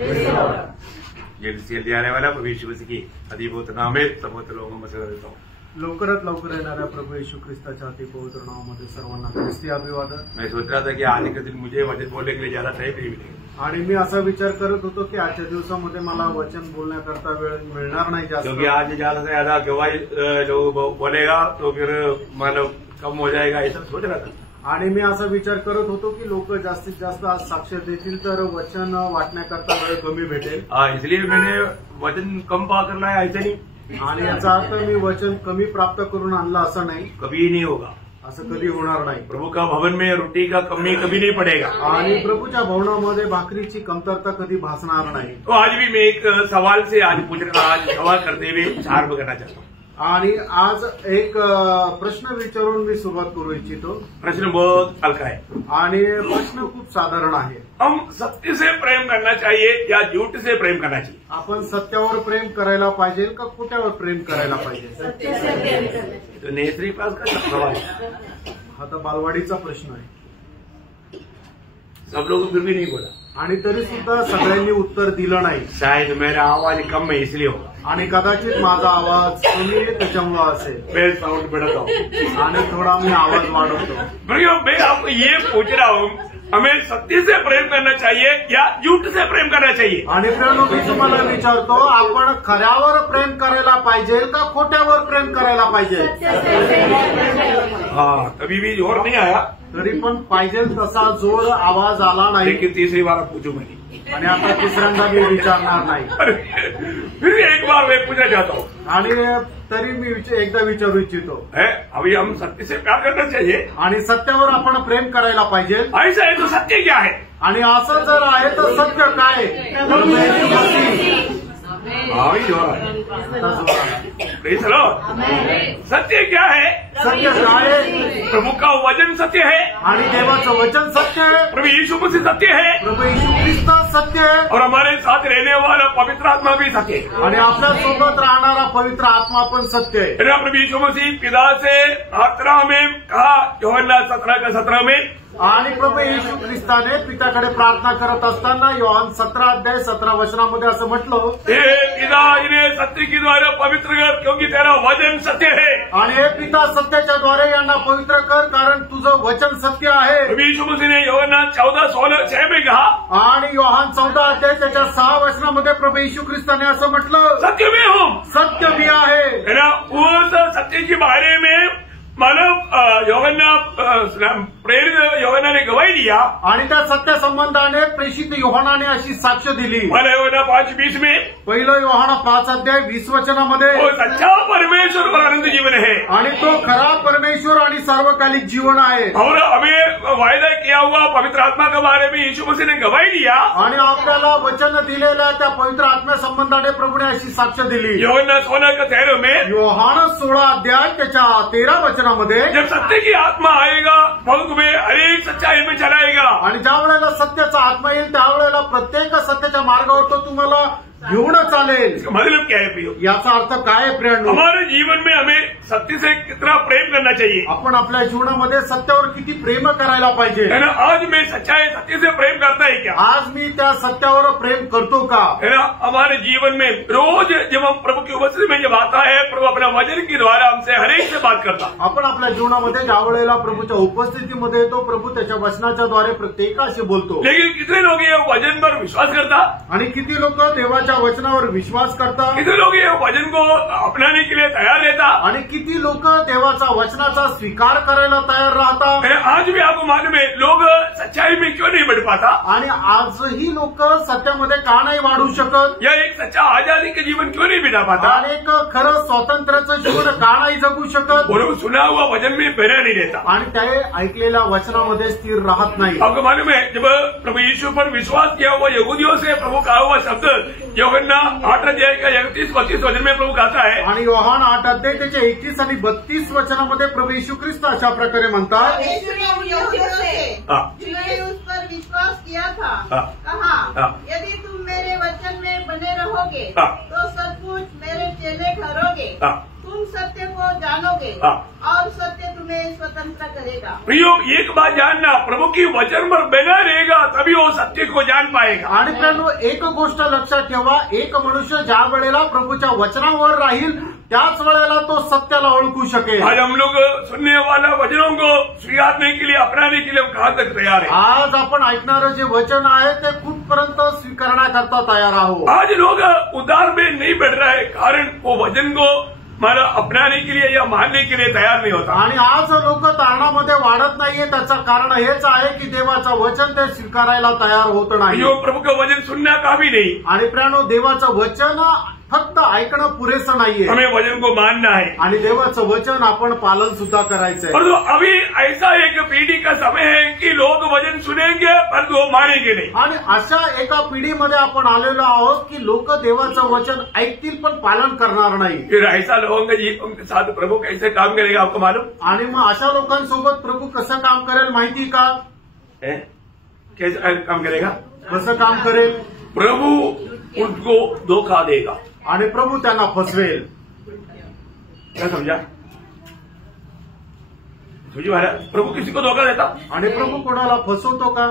ये जल्दी आने वाला प्रभु यीशु मसीह की अधिपवित्र नाम में समस्त लोगों में से देता हूँ। लवकरात लवकर येणाऱ्या प्रभू येशू ख्रिस्ताच्या अति पवित्र नावामध्ये सर्वांना ख्रिस्ती अभिवादन। मैं सोच रहा था कि आज के दिन मुझे वचन बोलने के लिए ज्यादा टाइम नहीं मिलेगा, आणि मी असा विचार करत होतो की आजच्या दिवसामध्ये मला वचन बोलण्याकरता वेळ मिळणार नाही जास्त, क्योंकि आज ज्यादा से ज्यादा गवाही लोग बोलेगा तो फिर मतलब कम हो जाएगा, ऐसा सोच रहा था। आणि मी असा विचार करत होतो की लोक जास्तीत जास्त आज साक्ष देतील तर वचन वाटण्याकरता वेळ कमी भेटेल। इसलिए मैंने वचन कम पा कर लाया, ऐसा नहीं। आणि याचा अर्थ मी वचन कमी प्राप्त करून आणलं असं नाही, कभी नहीं होगा, असं कधी होणार नाही। प्रभु का भवन में रोटी का कमी कभी नहीं पड़ेगा, आणि प्रभूच्या भवनामध्ये भाकरीची कमतरता कधी भासणार नाही। तो आज भी मैं एक सवाल से आज पूछ रहा, आज सवाल करते हुए आरंभ करना चाहता हूँ। आणि आज एक प्रश्न विचारून मी सुरुवात करू इच्छितो। प्रश्न बहुत हल्का है आणि प्रश्न खूप साधारण आहे। हम सत्य से प्रेम करना चाहिए या झूठ से प्रेम करना चाहिए? आपण सत्यावर प्रेम करायला पाहिजे का खोट्यावर प्रेम करायला पाहिजे? तो नेसरी पास का सवाल है, हा तर बालवाडीचा प्रश्न आहे। सब लोग फिर भी नहीं बोला, आणि तरी सुद्धा सगळ्यांनी उत्तर दिलं नाही। शायद मेरा आवाज कम है इसलिए होगा, आणि कदाचित माझा आवाज कमी आहे त्याच्यामुळे असेल। मैं साउंड बढ़ाता हूँ आणि थोडा मी आवाज वाढवतो। मैं आपको ये पूछ रहा हूँ, हमें सत्य से प्रेम करना चाहिए या झूठ से प्रेम करना चाहिए? आणि प्रेरणू मी तुम्हाला विचारतो, आपण खऱ्यावर प्रेम करायला पाहिजे का खोट्यावर प्रेम करायला पाहिजे? हाँ, कभी भी जोर नहीं आया, तरी पण पाहिजे तसा जोर आवाज आला नाही। लेकिन तीसरी बार पूछू मैंने, आणि आता तिसऱ्यांदा मी विचारणार नाही। फिर एक बार मैं पूछना चाहता हूँ, आणि तरी मी एकदा विचारू इच्छितो, अभी हम सत्य से प्यार करना चाहिए आणि सत्यावर आपण प्रेम करायला पाहिजे। ऐसा है तो सत्य क्या है? आणि असं जर आहे तर सत्य काय? सत्य क्या है? सत्य काय आहे? प्रभु का वचन सत्य है, आणि देवाचं वचन सत्य आहे, प्रभु यीशु मसीह सत्य है, प्रभू येशू ख्रिस्त सत्य आहे, और हमारे साथ रहने वाला पवित्र आत्मा भी सत्य है, आणि आपल्या सोबत राहणारा पवित्र आत्मा पण सत्य आहे। प्रभु यीशु मसीह पिता से प्रार्थना में कहा, यूहन्ना 17:17 में, आणि प्रभू येशू ख्रिस्ताने पित्याकडे प्रार्थना करत असताना योहान 17:17 असं म्हटलं, हे पिता इन्हें सत्य के द्वारा पवित्र कर, क्योंकि तेरा वचन सत्य है। आणि हे पिता सत्याच्या द्वारे यांना पवित्र कर, कारण तुझं वचन सत्य आहे। प्रभु यीशु मसीह ने यूहन्ना 14:6 में कहा, आणि योहान 14 त्याच्या 6 प्रभू येशू ख्रिस्ताने असं म्हटलं, सत्य में हूँ, सत्य भी आहे। उस सत्य के बारे में मतलब यूहन्ना प्रेरित यूहन्ना ने गवाही दिया, आणि त्या सत्य संबंधाने प्रेषित योहानाने अशी साक्ष दिली। पहला यूहन्ना 5:20 में, पहिलं योहाना 5:20 वो सच्चा परमेश्वर और अनंत जीवन है, आणि तो खरा परमेश्वर आणि सार्वकालिक जीवन आहे। और हमें वायदा किया हुआ पवित्र आत्मा के बारे में यीशु मसीह ने गवाही दिया, आणि आपल्याला वचन दिलेल्या त्या पवित्र आत्म्या संबंधाने प्रभूने अशी साक्ष दिली। यूहन्ना 16:13 में, योहान 16 त्याच्या 13 जब सत्य की आत्मा आएगा बहुत तुम्हें हरेक सच्चाई में चलाएगा, आणि ज्या वेळेला सत्याचा आत्मा येईल त्यावेळेला प्रत्येक सत्याच्या मार्गावर तो तुम्हाला घेऊन चालेल। मतलब क्या है प्रियो? याचा अर्थ काय आहे प्रियांनो? हमारे जीवन में हमें सत्य से कितना प्रेम करना चाहिए? आपण आपल्या जीवनामध्ये सत्यावर किती प्रेम करायला पाहिजे? है ना, आज मैं सच्चाई सत्य से प्रेम करता है क्या? आज मी त्या सत्यावर प्रेम करतो का? है ना, हमारे जीवन में रोज जब हम प्रभु की उपस्थिति में जब आता है, प्रभु अपना वचन के द्वारा हमसे हरेक से बात करता। आपण आपल्या जीवनामध्ये ज्या वेळेला प्रभूच्या उपस्थितीमध्ये येतो, प्रभू त्याच्या वचनाच्या द्वारे प्रत्येकाशी बोलतो। लेकिन कितने लोग ये वचन पर विश्वास करता? आणि किती लोक देवाच्या वचनावर विश्वास करतात? किती लोग ये वचन को अपनाने के लिए तैयार रहता? आणि किती लोक देवाचा वचनाचा स्वीकार करायला तयार राहतात? आज भी आपको मालूम है लोग सच्चाई में क्यों नहीं बढ़ पाता? आणि आजही लोक सत्यामध्ये का नाही वाढू शकत? या एक सच्चा आजादी के जीवन क्यों नहीं बिता पाता? आणि एक खरं स्वातंत्र्याचं जीवन का नाही जगू शकत? और सुना हुआ वचन में बना नहीं रहता, आणि ते ऐकलेल्या वचनामध्ये स्थिर राहत नाही। आपको मालूम है जब प्रभु यीशु पर विश्वास किया हुआ यहूदियों से प्रभु कहा हुआ शब्द यूहन्ना 8:31-32 वचन में प्रभु कहता है, आणि योहान 8 त्याच्या 31 आणि 32 वचनामध्ये प्रभू येशू ख्रिस्त अशा प्रकारे म्हणतात, जिन्होंने उस पर विश्वास किया था, कहा यदि तुम मेरे वचन में बने रहोगे तो सचमुच मेरे चेले ठहरोगे। तुम सत्य को जानोगे हाँ। और सत्य तुम्हें स्वतंत्र करेगा। प्रियो, एक बात जानना, प्रभु की वचन पर बना रहेगा तभी वो सत्य को जान पाएगा। आणि मित्रांनो, एक गोष्ट लक्षात ठेवा, एक मनुष्य ज्या वेळेला प्रभूच्या वचनावर राहील त्याच वेळेला तो सत्याला ओळखू शकेल। आज हम लोग सुनने वाला वचनों को स्वीकारने के लिए, अपनाने के लिए कहाँ तक तैयार है? आज आपण ऐकणारं जे वचन आहे ते कुठपर्यंत स्वीकारण्याकरता तयार आहोत? आज लोग उद्धार में नहीं बढ़ रहे हैं, कारण वो वचन को माना अपनाने के लिए या मानने के लिए तैयार नहीं होता। आणि आज लोक तारणामध्ये वाढत नाहीये, त्याचं कारण हेच आहे की देवाचं वचन ते स्वीकारायला तयार होत नाही। जो प्रभु का वचन सुनना काफी नहीं, आणि प्रियानो, देवाचं वचन फक्त ऐकणं पुरेसं नाहीये, हमें वचन को मानना है आणि देवाचं वचन आपण पालन सुद्धा करायचंय। परंतु अभी ऐसा एक पीढ़ी का समय है कि लोग वचन सुनेंगे परंतु वो मानेंगे नहीं। आणि अशा एका पिढीमध्ये आपण आलेलो आहोत की लोक देवाचं वचन ऐकतील पण पालन करणार नाही। फिर ऐसा लोगों के साथ प्रभु कैसे काम करेगा आपको मालूम? आणि मग अशा लोकांसोबत प्रभू कसं काम करेल माहिती का? कैसे काम करेगा? कसं काम करेल? प्रभु उनको धोखा देगा। आणि प्रभू त्यांना फसवेल। क्या समझा? समझी महाराज, प्रभु किसी को धोखा देता आणि प्रभू कोणाला फसवतो का?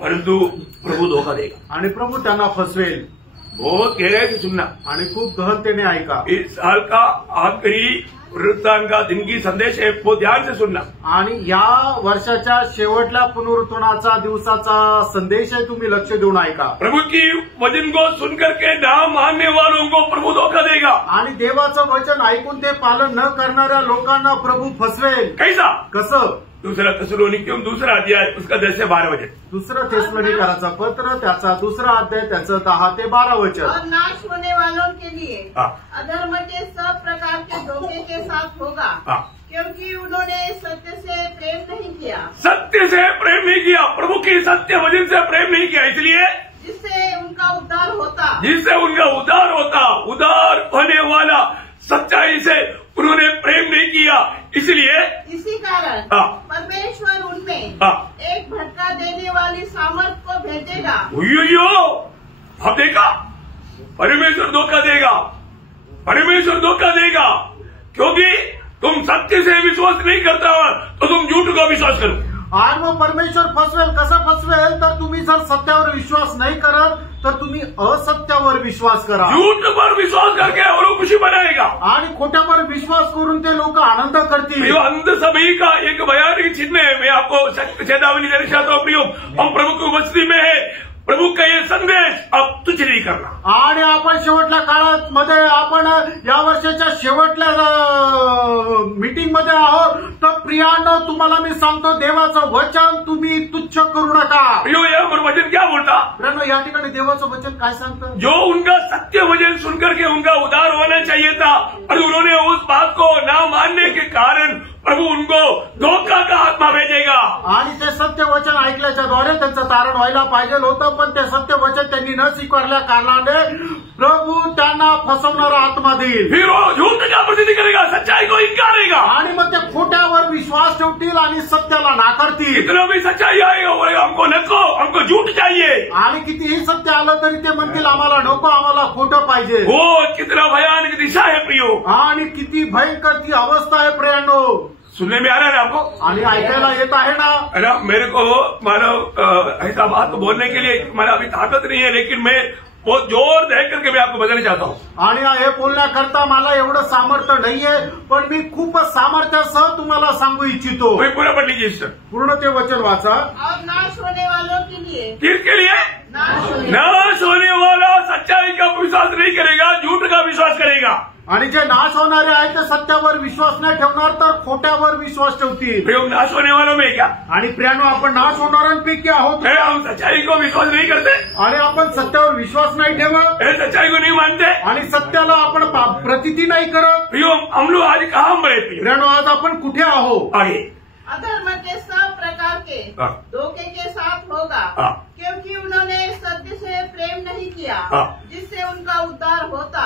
परंतु प्रभु धोखा देगा। आणि प्रभू त्यांना फसवेल। बहुत गहराई से सुनना। आणि खूप गहनतेने ऐका। इस साल का आखिरी पुनरुत्थान का दिन की संदेश है, वो ध्यान से सुनना। आणि या वर्षाच्या शेवटल्या पुनरुत्थानाचा दिवसाचा संदेश आहे, तुम्ही लक्ष देऊन ऐका। प्रभु की वचन को सुनकर के ना मानने वालों को प्रभु धोखा देगा। आणि देवाचं वचन ऐकून ते पालन न करणाऱ्या लोकांना प्रभू फसवेल। कैसा? कसं? दूसरा थिस्सलुनीकियों दूसरा अध्याय उसका 10 से 12 वचन। दुसरं थिस्सलुनीकराचं पत्र त्याचा दुसरा अध्याय त्याचं 10 ते 12 वचन। और नाश होने वालों के लिए हाँ। अधर्म के सब प्रकार के धोखे के साथ होगा, हाँ। क्योंकि उन्होंने सत्य से प्रेम नहीं किया। सत्य से प्रेम नहीं किया, प्रभु की सत्य वचन से प्रेम नहीं किया, इसलिए जिससे उनका उद्धार होता। जिससे उनका उद्धार होता, उद्धार होने वाला सच्चाई से उन्होंने प्रेम नहीं किया, इसलिए इसी कारण हाँ। परमेश्वर उनमें हाँ। एक भटका देने वाली सामर्थ को भेजेगा। अब देखा, परमेश्वर धोखा देगा, परमेश्वर धोखा देगा, क्योंकि तुम सत्य से विश्वास नहीं करता तो तुम झूठ का विश्वास करो। आणि मग परमेश्वर फसवेल। कसं फसवेल? तर तुम्ही जर सत्यावर विश्वास नाही करत तर तुम्ही असत्यावर विश्वास करा। झूठ पर विश्वास करके और खुशी बनाएगा, आणि खोट्यावर विश्वास करून ते लोक आनंद करतील। प्रियो, अंध सभी का एक भयानक चिन्ह है। मैं आपको चेतावनी देना चाहता हूँ प्रियो, हम प्रभु की उपस्थिति में है, प्रभु का ये संदेश अब तुझ नहीं करना। आणि आपण शेवटल्या काळात मध्ये आपण या वर्षाच्या शेवटल्या मीटिंग मध्ये आहोत, तर प्रियांनो तुम्हाला मी सांगतो, देवाचं वचन तुम्ही तुच्छ करू नका। प्रियो, यह वचन क्या बोलता? प्रियांनो, या ठिकाणी देवाचं वचन काय सांगतं? जो उनका सत्य वचन सुनकर के उनका उद्धार होना चाहिए था, और उन्होंने उस बात को ना मानने के कारण प्रभु उनको धोखा का आत्मा भेजेगा। आणि ते सत्य वचन ऐकल्याच्या द्वारे त्यांचं तारण व्हायला पाहिजे होतं, पण ते सत्य वचन त्यांनी न स्वीकारल्या कारणाने प्रभु त्यांना फसवणारा आत्मा देईल। फिर वो झूठ का प्रतिनिधि करेगा, सच्चाई को इनकारेगा, आणि मग ते खोट्यावर विश्वास ठेवतील आणि सत्याला नाकारतील। इतना भी सच्चाई आएगा, बोलेगा हमको नको, हमको झूठ चाहिए। आणि कितीही सत्य आलं तरी ते म्हणतील आम्हाला नको, आम्हाला खोटं पाहिजे। वो कितना भयानक दिशा है प्रियो, आणि किती भयंकर ती अवस्था आहे प्रियांनो। सुनने में आ रहा है ना आपको? आणि ऐकायला येत आहे ना? है ना? मेरे को मानो ऐसा बात बोलने के लिए मेरा अभी ताकत नहीं है, लेकिन मैं बहुत जोर दे करके मैं आपको बताना चाहता हूँ। आणि हे बोलण्याकरता मला एवढं सामर्थ्य नाहीये, पण मी खूपच सामर्थ्यासह तुम्हाला सांगू इच्छितो। वही पूरा पढ़ लीजिए सिस्टर। पूर्ण ते वचन वाचा। और नाश होने वालों के लिए, किसके लिए? नाश होने वाला सच्चाई का विश्वास नहीं करेगा, झूठ का विश्वास करेगा। आणि जे नाश होणारे आहेत ते सत्यावर विश्वास नाही ठेवणार, तर खोट्यावर विश्वास ठेवतील। प्रयोग नाश होने वालों में क्या? आणि प्रियांनो, आपण नाश होणाऱ्यांपैकी आहोत। हम सच्चाई को विश्वास नहीं करते, आणि आपण सत्यावर विश्वास नाही ठेवत, सच्चाई को नहीं मानते, आणि सत्याला आपण प्रतिती नाही करत। प्रयोग हम लोग आज कहाँ बड़े? प्रियांनो, आज आपण कुठे आहोत? आगे अधर्म के सब प्रकार के धोखे के साथ होगा, क्योंकि उन्होंने सत्य से प्रेम नहीं किया, जिससे उनका उद्धार होता।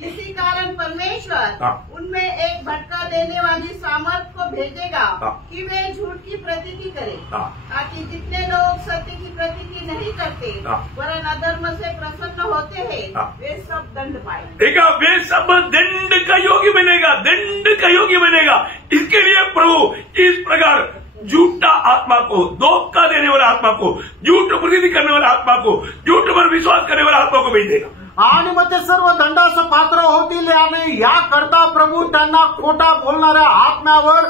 इसी कारण परमेश्वर उनमें एक भटका देने वाली सामर्थ को भेजेगा कि वे झूठ की प्रतीति करें, ताकि जितने लोग सत्य की प्रतीति नहीं करते वरन अधर्म से प्रसन्न होते हैं वे सब दंड पाए। देखा, वे सब दंड का योग्य बनेगा, दंड का योग्य बनेगा। इसके लिए प्रभु इस प्रकार झूठा आत्मा को, धोखा देने वाला आत्मा को, झूठ प्रसिद्ध करने वाला आत्मा को, झूठ पर विश्वास करने वाला आत्मा को भेज देगा आणि मग ते सर्व दंडास पात्र होतील आणि याकरता प्रभू त्यांना खोटा बोलणाऱ्या आत्म्यावर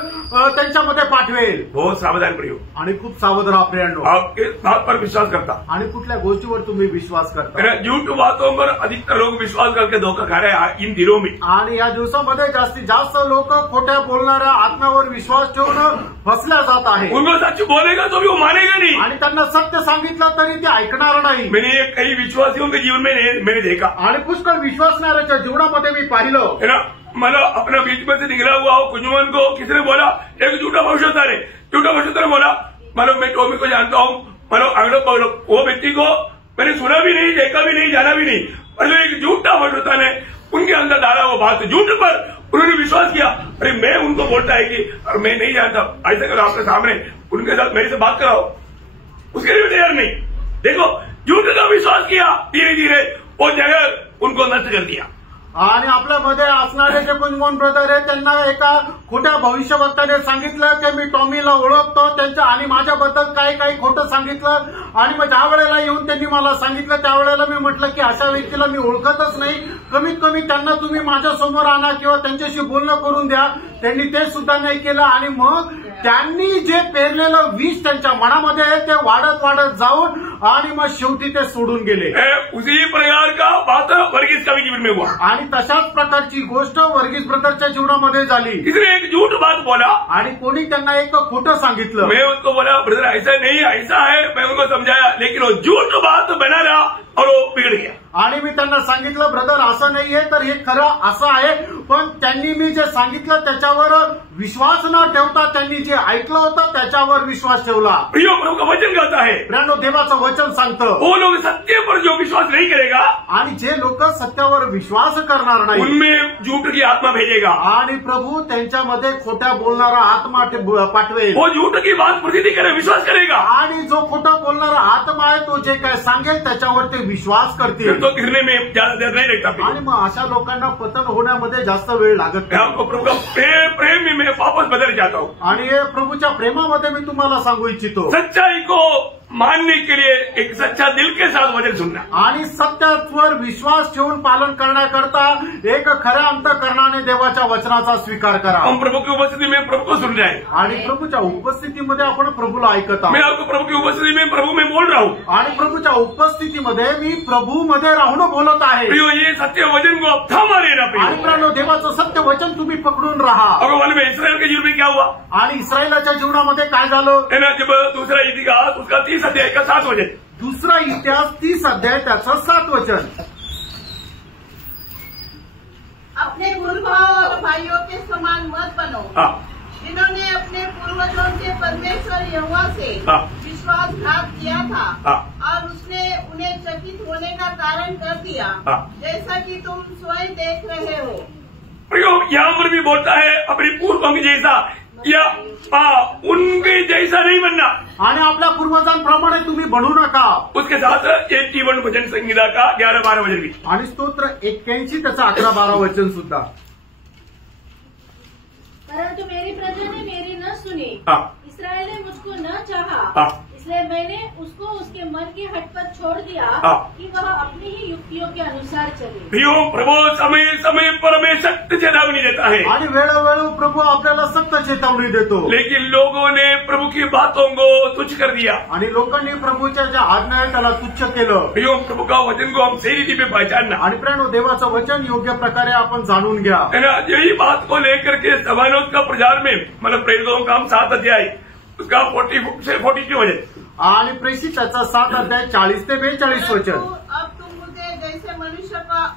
त्यांच्यामध्ये पाठवेल। बहुत सावधान प्रियो, आणि खूप सावध राहा प्रियांनो। आप किस बात पर विश्वास करता, आणि कुठल्या गोष्टीवर तुम्ही विश्वास करता? झूठ बातों पर अधिकतर लोग विश्वास करके धोखा खा रहे हैं इन दिनों में। आणि या दिवसामध्ये जास्तीत जास्त लोक खोट्या बोलणाऱ्या आत्म्यावर विश्वास ठेवून फसल्या जात आहे। उनको सच बोलेगा तो भी वो मानेगा नहीं, आणि त्यांना सत्य सांगितलं तरी ते ऐकणार नाही। मैंने कई विश्वासियों के जीवन में मैंने देखा, आणि पुष्कळ विश्वासणाऱ्याच्या जीवनामध्ये मी पाहिलं है ना। मतलब अपना बीच में से निकला हुआ हो कुंजवन को किसी ने बोला, एक झूठा भविष्यवाणी बोला, मतलब मैं टॉमी को जानता हूँ, मतलब अगलो पगलो, वो व्यक्ति को मैंने सुना भी नहीं, देखा भी नहीं, जाना भी नहीं, मतलब एक झूठा भविष्यवाणी ने उनके अंदर डाला वो बात, झूठ पर उन्होंने विश्वास किया। अरे मैं उनको बोलता है कि और मैं नहीं जानता, ऐसा करो आपके सामने उनके साथ मेरे से बात कराओ, उसके लिए तैयार नहीं। देखो, झूठ का विश्वास किया, धीरे धीरे वो जगह उनको नष्ट कर दिया। आणि आपल्यामध्ये असणारे जे कुंजवन ब्रदर आहे त्यांना एका खोट्या भविष्यवक्त्याने सांगितलं की मी टॉमीला ओळखतो, त्यांच्या आणि माझ्याबद्दल काही खोटं सांगितलं। आणि मग ज्या वेळेला येऊन त्यांनी मला सांगितलं त्यावेळेला मी म्हटलं की अशा व्यक्तीला मी ओळखतच नाही, कमीत कमी त्यांना तुम्ही माझ्यासमोर आणा किंवा त्यांच्याशी बोलणं करून द्या। त्यांनी ते सुद्धा नाही केलं आणि मग त्यांनी जे पेरलेलं विष त्यांच्या मनामध्ये आहे ते वाढत जाऊन आणि मग शेवटी ते सोडून गेले। उसी प्रकार का बात वर्गीस का भी जीवन में हुआ, आणि तशाच प्रकारची गोष्ट वर्गीस ब्रदरच्या जीवनामध्ये झाली। इसने एक झूठ बात बोला आणि कोणी त्यांना एक खोटं सांगितलं। मैं उनको बोला ब्रदर ऐसा नहीं ऐसा है, मैं उनको समझाया, लेकिन वो झूठ बात बना रहा और वो बिगड़ गया। आणि मी त्यांना सांगितलं ब्रदर असं नाहीये तर हे खरं असं आहे, पण त्यांनी मी जे सांगितलं त्याच्यावर विश्वास न ठेवता त्यांनी जे ऐकलं होतं त्याच्यावर विश्वास ठेवला। प्रियो, प्रभु का वचन कहता है, प्रियांनो देवाचं वचन सांगतं, वो लोग सत्य पर जो विश्वास नहीं करेगा आणि जे लोक सत्यावर विश्वास करणार नाही उनमें झूठ की आत्मा भेजेगा, आणि प्रभू त्यांच्यामध्ये खोट्या बोलणारा आत्मा पाठवेल। वो झूठ की बात प्रसिद्धी करे, विश्वास करेगा, आणि जो खोटा बोलणारा आत्मा आहे तो जे काय सांगेल त्याच्यावर ते विश्वास करतील, तो गिरने में ज्यादा देर नहीं लगता। आणि मग अशा लोकांना पतन होण्यामध्ये जास्त वेळ लागत नाही। आपको प्रभु का प्रेम में मैं वापस बदल जाता हूँ, आणि हे प्रभूच्या प्रेमामध्ये मी तुम्हाला सांगू इच्छितो, सच्चाई को मानने के लिए एक सच्चा दिल के साथ वचन सुनना, आणि सत्यावर विश्वास ठेवून पालन करण्याकरता एक खऱ्या अंतःकरणाने देवाच्या वचनाचा स्वीकार करा। हम प्रभु की उपस्थिति में प्रभु को सुन रहे हैं, आणि प्रभूच्या उपस्थितीमध्ये आपण प्रभूला ऐकत मैं आहोत। आपको प्रभु की उपस्थिति में प्रभु में बोल रहा हूँ, आणि प्रभूच्या उपस्थितीमध्ये मी प्रभूमध्ये राहून बोलत आहे। प्रियो, ये सत्य वचन को अब थामा लेना आणि प्रियो। प्रियांनो देवाचं सत्य वचन तुम्ही पकडून राहा। और वाले में इसराइल के जीवन में क्या हुआ आणि इस्रायलाच्या जीवनामध्ये काय झालं है ना, जब दूसरा इतिहास उसका 30 अध्याय का 7 वचन, दुसरा इतिहास 30 अध्याय त्याचं 7 वचन, अपने गुरुभाव और भाइयों के समान मत बनो, जिन्होंने अपने पूर्वजों के परमेश्वर यहोवा से विश्वासघात किया था और उसने उन्हें चकित होने का कारण कर दिया, जैसा कि तुम स्वयं देख रहे हो। प्रयोग यहाँ पर भी बोलता है अपनी पूर्वों की जैसा या उनके जैसा नहीं बनना, आणि आपल्या पूर्वजांप्रमाणे तुम्ही बनू नका। उसके साथ 81 भजन संहिता का 11-12 वचन भी, आणि स्तोत्र 81 त्याचं 11-12 वचन सुद्धा, परंतु मेरी प्रजा ने मेरी न सुनी, इस्राएल ने मुझको न चाहा, इसलिए मैंने उसको उसके मन की हट पर छोड़ दिया कि वह अपनी ही युक्तियों के अनुसार चले। प्रियो, प्रभु समय समय पर हमें सख्त चेतावनी देता है, आणि वेळोवेळी प्रभू आपल्याला सक्त चेतावणी देतो, लेकिन लोगों ने प्रभु की बातों को तुच्छ कर दिया, आणि लोकांनी प्रभूच्या ज्या आज्ञा आहेत त्याला तुच्छ केलं। प्रियो, प्रभु का वचन को हम सही रीति में पहचानना, आणि प्रियांनो देवाचं वचन योग्य प्रकारे आपण जाणून घ्या। है ना, यही बात को लेकर के समानों का प्रचार में मतलब प्रेरितों का हम 7 अध्याय उसका 40 से 42 वचन, आणि प्रेषिताचा 7 अध्याय 40 ते 42 वचन, अब तुम मुझे जैसे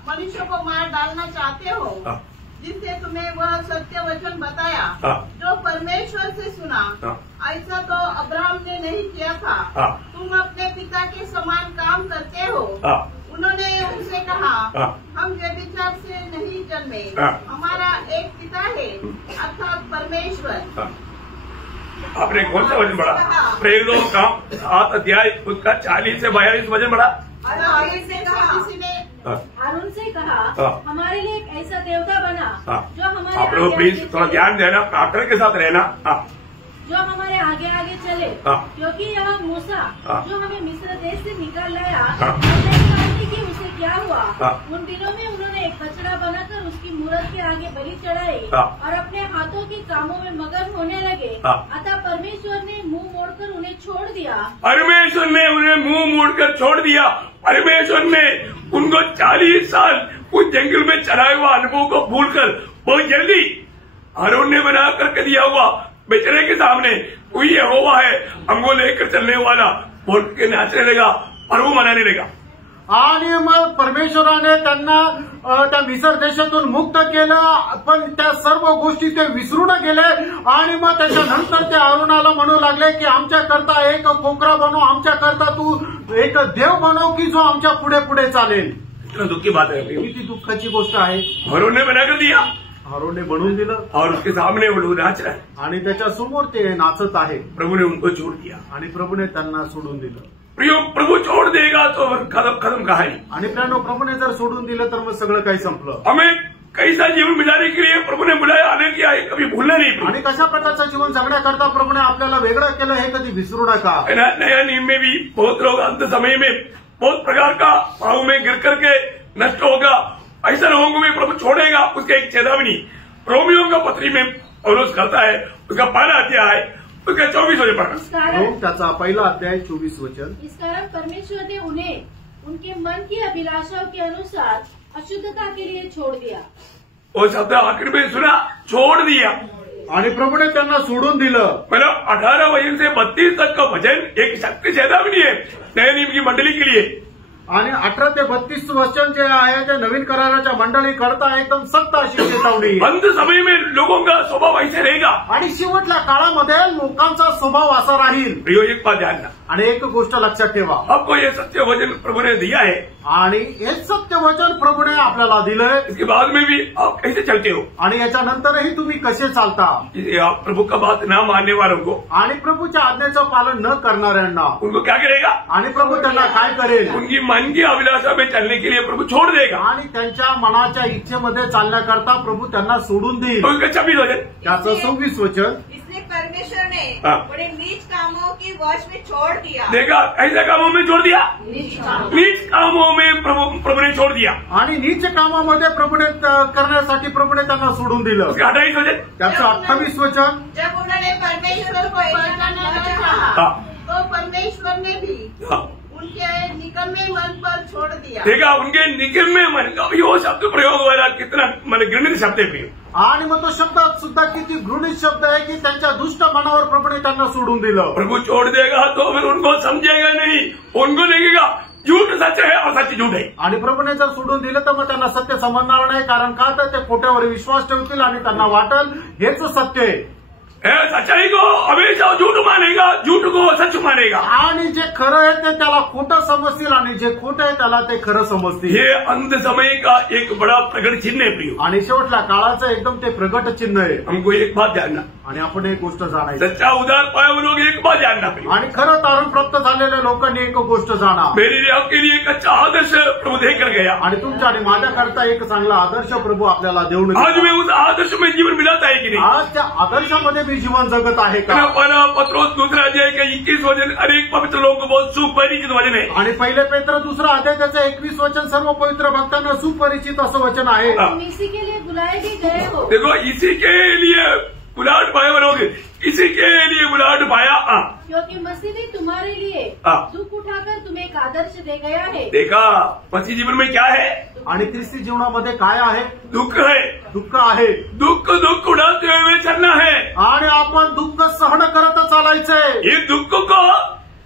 मनुष्य को मार डालना चाहते हो, जिससे तुम्हें वह सत्य वचन बताया जो परमेश्वर से सुना, ऐसा तो अब्राहम ने नहीं किया था। तुम अपने पिता के समान काम करते हो। उन्होंने उनसे कहा, हम व्यभिचार से नहीं जन्मे, में हमारा एक पिता है अर्थात परमेश्वर। आपने कौन सा वचन पढ़ा? प्रेरितों का 7 अध्याय उसका 40 से 42 वचन पढ़ा। और उनसे कहा हमारे लिए एक ऐसा देवता बना जो हमारे आप लोग प्लीज थोड़ा ध्यान देना, प्रार्थना के साथ रहना, जो हमारे आगे आगे चले, क्योंकि यह मूसा जो हमें मिस्र देश से निकाल लाया, कि उसे क्या हुआ। उन दिनों में उन्होंने एक बछड़ा बनाकर उसकी मूरत के आगे बलि चढ़ाई और अपने हाथों के कामों में मगन होने लगे। अतः परमेश्वर ने मुंह मोड़कर उन्हें छोड़ दिया। परमेश्वर ने उन्हें मुंह मोड़कर छोड़ दिया। परमेश्वर ने उनको 40 साल उस जंगल में चलाए हुआ अनुभव को भूलकर बहुत जल्दी हारून ने बना करके दिया हुआ बेचारे के सामने कोई यहोवा है हमको लेकर चलने वाला बोल के नाचने लगा और वो मनाने लगा। आणि मग परमेश्वराने त्यांना त्या मिसर देशातून मुक्त केलं, पण त्या सर्व गोष्टी ते विसरून गेले आणि मग त्याच्यानंतर ते अरुणाला म्हणू लागले की आमच्या करता एक कोकरा बनव, आमच्या करता तू एक देव बनव की जो आमच्या पुढे पुढे चालेल। इतना दुःखी बात है, किती दुःखाची गोष्ट आहे। हारून ने बना कर दिया, हारूनने बनवून दिलं और उसके सामने वो लोग नाच रहे आणि त्याच्या समोर ते नाचत आहे। प्रभु ने उनको छोड़ दिया आणि प्रभूने त्यांना सोडून दिलं। प्रभु छोड़ देगा तो खत्म कहानी। आणि प्रियानो, प्रभूने जर सोडून दिलं तर मग सगळं काही संपलं। हमें कैसा जीवन बिताने के लिए प्रभु ने बुलाया, आने किया है, कभी भूलना नहीं। आणि कशा प्रकारचं जीवन जगण्याकरता प्रभूने आपल्याला वेगळं केलं हे कधी विसरू नका। नया नियम में भी बहुत लोग अंत समय में बहुत प्रकार का पाव में गिर करके नष्ट होगा, ऐसा लोगों में प्रभु छोड़ेगा। उसका एक चेतावनी रोमियो का पत्री में पौलुस करता है, उसका 12 अध्याय उसका 24 वचन पढ़ना। रोम त्याचा 1 अध्याय 24 वचन। इस कारण परमेश्वर ने उन्हें उनके मन की अभिलाषाओं के अनुसार अशुद्धता के लिए छोड़ दिया। वो शब्द आखिर में सुना, छोड़ दिया। आणि प्रभूने त्यांना सोडून दिलं। मतलब 18 वचन से 32 तक का वचन एक शक्ति चेतावनी है नए नियम की मंडली के लिए। आणि 18 ते 32 वचन जे आहे ते नवीन कराराच्या मंडळी करता एकदम सक्त अशी चेतावणी। अंत समय में लोगों का स्वभाव ऐसे रहेगा आणि शेवटल्या काळामध्ये लोकांचा स्वभाव असा राहील। प्रियो, एक बात जानना, आणि एक गोष्ट लक्षात ठेवा, आपको ये सत्य वचन प्रभु ने दिया है आणि हे सत्य वचन प्रभूने आपल्याला दिलंय। इसके बाद में भी आप कैसे चलते हो आणि याच्यानंतरही तुम्ही कसे चालता। आप प्रभु का बात न मानने वालों को, आणि प्रभूच्या आज्ञेचं पालन न करणाऱ्यांना उनको क्या करेगा? आणि प्रभू त्यांना काय करेल? उनकी मन की अभिलाषा में चलने के लिए प्रभु छोड़ देगा आणि त्यांच्या मनाच्या इच्छेमध्ये चालण्याकरता प्रभु त्यांना सोडून देईल। तो उसका 26 वचन, त्याचं 26 वचन। इसलिए परमेश्वर ने बड़े नीच कामों की वश में छोड़ दिया। देखा, ऐसे कामों में छोड़ दिया, नीच कामों में प्रभु ने छोड़ दिया। आणि नीच कामामध्ये प्रभूने करण्यासाठी प्रभूने त्यांना सोडून दिलं। 28 वचन, त्याचं 28 वचन। जब उन्होंने परमेश्वर को पहचानना न चाहा तो परमेश्वर ने भी उनके निकम्मे मन पर छोड़ दिया। देखा, उनके निकम्मे मन का यो शब्द प्रयोग वाला कितना मन घृणित शब्द है। आणि मग तो शब्द सुद्धा किती घृणित शब्द आहे की त्यांच्या दुष्ट मनावर प्रभूने त्यांना सोडून दिलं। प्रभु छोड़ देगा तो फिर उनको समझेगा नहीं, उनको लगेगा झूठ सच है और सच झूठ है। आणि प्रभूने जर सोडून दिलं तर मग त्यांना सत्य समजणार नाही, कारण का तर ते खोट्यावर विश्वास ठेवतील आणि त्यांना वाटेल हेच सत्य आहे। सच्चाई को हमेशा झूठ मानेगा, झूठ को सच मानेगा। आणि जे खरं आहे ते त्याला खोटं समजतील आणि जे खोटं आहे त्याला ते खरं समजतील। ये अंत समय का एक बड़ा प्रकट चिन्ह है प्रियो, आणि शेवटल्या काळाचं एकदम ते प्रगट चिन्ह आहे। हमको एक बात जानना, आणि आपण एक गोष्ट जाणायची, सच्चा उद्धार पाए हुए लोग एक बात जानना प्रियो, आणि खरं तारण प्राप्त झालेल्या लोकांनी एक गोष्ट जाणा। मेरे लिए आपके लिए एक अच्छा आदर्श प्रभु देकर गया, आणि तुमच्या आणि माझ्याकरता एक चांगला आदर्श प्रभु आपल्याला देऊन गेला। आज मैं उस आदर्श में जीवन मिलाता है कि नहीं? आज त्या आदर्शामध्ये मी जीवन जगत आहे का? पहला पत्रोस 2 अध्याय का 21 वचन अनेक पवित्र लोगों को बहुत सुपरिचित वचन है। आणि पहिले पेत्र 2 अध्याय त्याचं 21 वचन सर्व पवित्र भक्तांना सुपरिचित असं वचन आहे। तुम इसी के लिए बुलाए भी गए हो। देखो, इसी के लिए बुलाहट पाए हुए लोग, इसी के लिए बुलाहट पाया, क्योंकि मसीह ने तुम्हारे लिए दुख उठाकर तुम्हें एक आदर्श दे गया है। देखा, मसीह जीवन में क्या है? आणि ख्रिस्ती जीवनामध्ये काय आहे? दुःख है, दुःख आहे। दुःख उड़ाते हुए चलना है, आणि आपण दुःख सहन करत चालायचंय। ये दुःख को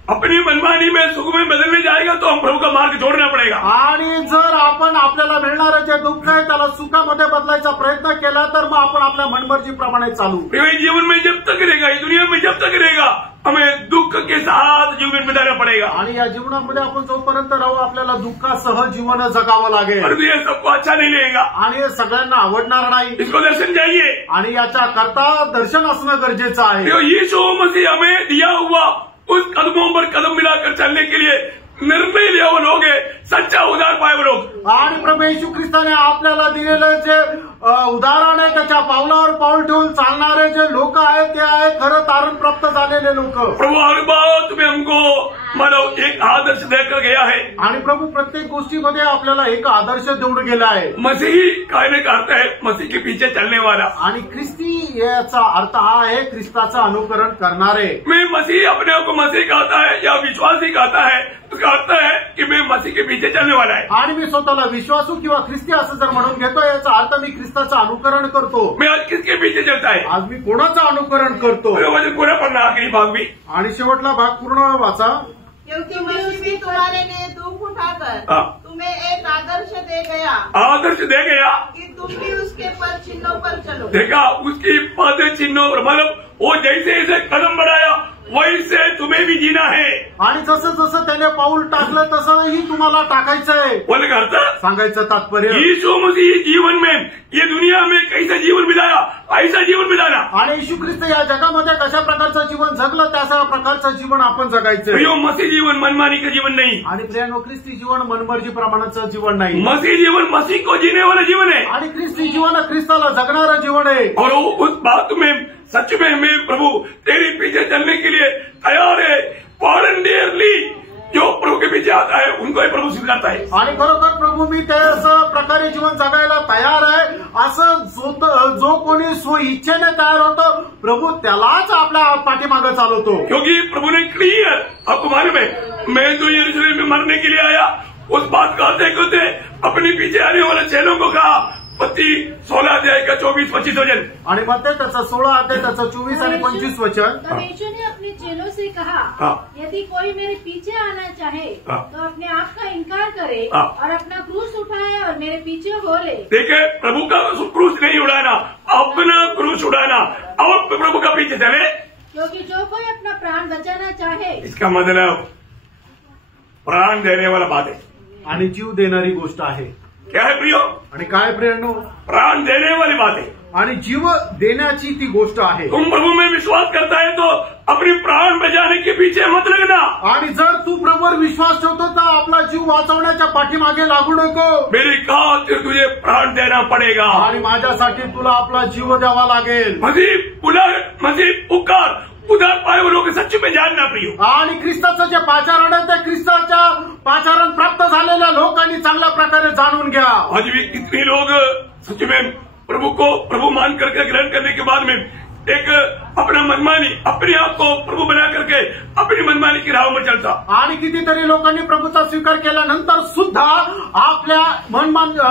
अपनी मनमानी में सुख में बदलने जाएगा तो हम प्रभु का मार्ग छोड़ना पड़ेगा। आणि जर आपण आपल्याला मिळणारं जे दुःख आहे त्याला सुखामध्ये बदलायचा प्रयत्न केला तर मग आपण आपल्या मनमर्जीप्रमाणे चालू। जीवन में जब तक रहेगा, इस दुनिया में जब तक रहेगा, हमें दुःख दुख के साथ जीवन बिताना पड़ेगा। आणि या जीवनामध्ये आपण जोपर्यंत राहू आपल्याला दुःखासह जीवन जगावं लागेल। परंतु ये सबको अच्छा नहीं लगेगा, आणि हे सगळ्यांना आवडणार नाही। इसको दर्शन चाहिए, आणि याच्या करता दर्शन असणं गरजेचं आहे। तो यीशु मसीह हमें दिया हुआ उस कदमों पर कदम मिलाकर चलने के लिए निर्णय लिया हुए लोग है, सच्चा उद्धार पाए हुए लोग। आणि प्रभू येशू ख्रिस्ताने आपल्याला दिलेलं जे उदाहरण आहे त्याच्या पावलावर पाऊल ठेवून चालणारे जे लोक आहेत ते आहे खरं तारण प्राप्त झालेले लोक। प्रभु हर बात में हमको मानो एक आदर्श देकर गया है। आणि प्रभू प्रत्येक गोष्टीमध्ये आपल्याला एक आदर्श देऊन गेला आहे। मसीही कहने का अर्थ है मसीह के पीछे चलने वाला। आणि ख्रिस्ती याचा अर्थ हा आहे ख्रिस्ताचं अनुकरण करणारे। मैं मसीह अपने आप को मसीह कहता है या विश्वासी कहता है, उसका अर्थ है कि मैं मसीह के पीछे चलने वाला है। आणि मी स्वतःला विश्वासू किंवा ख्रिस्ती असं जर म्हणून घेतो याचा अर्थ मी ख्रिस्ताचं अनुकरण करतो। मैं आज किसके पीछे चलता है? आज मी कोणाचं अनुकरण करतो? वचन पूरा पढ़ना आखिरी भाग भी। आणि शेवटला भाग पूर्ण वाचा। क्योंकि मसीह भी तुम्हारे लिए दुख उठाकर तुम्हें एक आदर्श दे गया। आदर्श दे गया कि तुम भी उसके पद चिन्हों पर चलो। देखा, उसकी पद चिन्हों पर, मतलब वो जैसे जैसे कदम बढ़ाया वैसे तुम्हें भी जीना है। आणि जसं जसं त्याने पाऊल टाकलं तसंही तुम्हाला टाकायचंय। बोले करता सांगायचं तात्पर्य यीशु मसीह जीवन में ये दुनिया में कैसा जीवन बिताया, ऐसा जीवन बिताना। आणि येशू ख्रिस्त या जगामध्ये कशा प्रकारचं जीवन जगलं त्याच्या प्रकारचं जीवन आपण जगायचं। प्रियो, मसीह जीवन मनमानी का जीवन नहीं। आणि प्रियानो, ख्रिस्ती जीवन मनमर्जी प्रमाणाचं जीवन नाही। मसीह जीवन मसीह को जीने वाला जीवन है। आणि ख्रिस्ती जीवन ख्रिस्ताला जगणारं जीवन आहे। और उस बात में सच में मैं प्रभु तेरे पीछे चलने के लिए तैयार है। वॉलंटियरली जो प्रभु के पीछे आता है उनको ही प्रभु स्वीकारता है। आणि खरोखर प्रभू मी त्याच प्रकारे जीवन जगायला तयार आहे असं जो कोणी स्व इच्छेने तयार होतो प्रभू त्यालाच आपल्या पाठीमागे चालवतो। क्योंकि प्रभु ने क्लियर, आपको मालूम है, मैं तो यरूशलेम में मरने के लिए आया, उस बात कहते कहते अपने पीछे आने वाले चेलों को कहा, मत्ती 16 अध्याय का 24-25 वचन। आणि मत्ती त्याचं 16 अध्याय त्याचं 24 आणि 25 वचन। तब यीशु ने अपने चेलों से कहा, यदि कोई मेरे पीछे आना चाहे तो अपने आप का इनकार करे और अपना क्रूस उठाए और मेरे पीछे हो ले। देखिए, प्रभु का क्रूस नहीं उड़ाना, अपना क्रूस उड़ाना और प्रभु का पीछे चले। क्योंकि जो कोई अपना प्राण बचाना चाहे, इसका मतलब प्राण देने वाला बात है आणि जीव देणारी गोष्ट आहे। क्या है प्रियो? आणि काय प्रियांनो? प्राण देने वाली बात है आणि जीव देण्याची ती गोष्ट आहे। तुम प्रभु में विश्वास करता है तो अपनी प्राण बचाने के पीछे मत लगना। आणि जर तू प्रभुवर विश्वास ठेवतो तर आपला जीव वाचवण्याच्या पाठीमागे लागू नको। मेरी खातिर तुझे प्राण देना पड़ेगा आणि माझ्यासाठी तुला आपला जीव द्यावा लागेल। मसीह पुकार उधार पाए लोग सच्ची में जानना प्रियो। आणि ख्रिस्ताचं जे पाचारण आहे ते ख्रिस्ताच्या पाचारण प्राप्त झालेल्या लोकांनी चांगल्या प्रकारे जाणून घ्या। आज भी कितने लोग सच में प्रभु को प्रभु मान करके ग्रहण करने के बाद में एक अपना मनमानी, अपने आप को प्रभु बना करके अपनी मनमानी की राह में चलता। आणि कितीतरी लोकांनी प्रभूचा स्वीकार केल्यानंतर सुद्धा आपल्या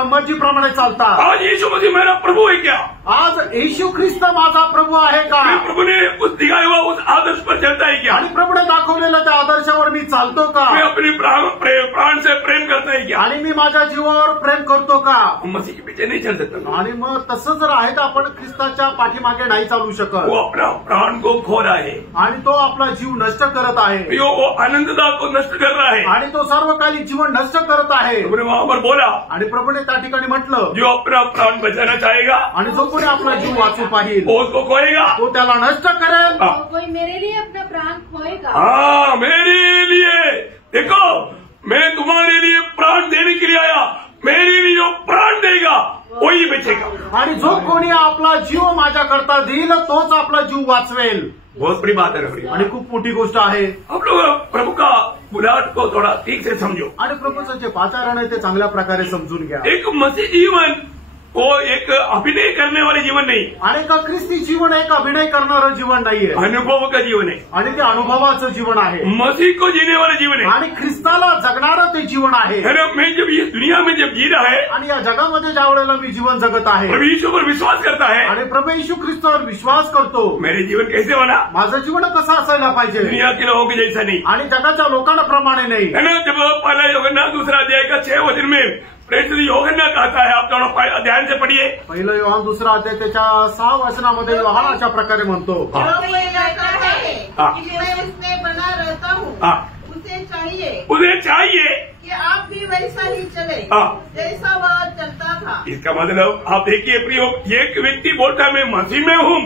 मर्जीप्रमाणे चालतात। आज यीशु मसीह मेरा प्रभु है क्या? आज येशू ख्रिस्त माझा प्रभू आहे का? प्रभु ने उस दिखाया हुआ उस आदर्श पर चलता है क्या? आणि प्रभूने दाखवलेल्या त्या आदर्शावर मी चालतो का? मैं अपने प्राण से प्रेम करता है क्या? आणि मी माझ्या जीवावर प्रेम करतो का? मसीह के पीछे नहीं चल सकता। आणि मग तसं जर आहे तर आपण ख्रिस्ताच्या पाठीमागे नाही चालू शकत। वो अपना प्राण को खो रहा है आणि तो आपला जीव नष्ट करत आहे। वो आनंदता को नष्ट कर रहा है आणि तो सर्वकालिक जीवन नष्ट करत आहे। प्रभु ने वहां पर बोला, आणि प्रभूने त्या ठिकाणी म्हटलं, जो अपना प्राण बचाना चाहेगा आणि जो कोणी आपला जीव वाचू पाहिजे वो उसको खोएगा, तो त्याला नष्ट करेल। कोई मेरे लिए अपना प्राण खोएगा। हाँ, मेरे लिए। देखो, मैं तुम्हारे लिए प्राण देने के लिए आया, मेरे लिए जो प्राण देगा वही बचेगा। आणि जो कोणी आपला जीव माझ्याकरता देईल तोच आपला जीव वाचवेल। बहुत बड़ी बात है। आणि खूप मोठी गोष्ट आहे। आप लोग प्रभु का बुलाहट को थोड़ा ठीक से समझो। आणि प्रभूचं जे पाचारण आहे ते चांगल्या प्रकारे समजून घ्या। एक मसीह जीवन वो एक अभिनय करने वाले जीवन नहीं, आणि का ख्रिस्ती जीवन एक अभिनय करणारं जीवन नाहीये, अनुभव का जीवन है। आणि ते अनुभवाचं जीवन आहे। मसीह को जीने वाले जीवन है आणि ख्रिस्ताला जगणारं ते जीवन आहे। मैं जब ये दुनिया में जब जी रहा है आणि या जगामध्ये ज्या वेळेला मी जीवन जगत आहे, प्रभु यीशु पर विश्वास करता है, आणि प्रभू येशू ख्रिस्तावर विश्वास करतो, मेरे जीवन कैसे बना? माझं जीवन कसं असायला पाहिजे? दुनिया के लोगों के जैसा नहीं, आणि जगाच्या लोकांप्रमाणे नाही। है ना। जब पहला यूहन्ना 2 अध्याय का 6 वचन में प्रेरित यूहन्ना कहता है, आप थोड़ा ध्यान से पढ़िए। पहिलं योहान 2 अध्याय त्याच्या 6 वचनामध्ये योहान अशा प्रकारे म्हणतो, जो कोई कहता है कि मैं उसमें बना रहता हूँ, उसे चाहिए कि आप भी वैसा ही चले जैसा वह चलता था। इसका मतलब आप देखिए प्रियो, एक व्यक्ती बोलता है मैं मसीह में हूँ,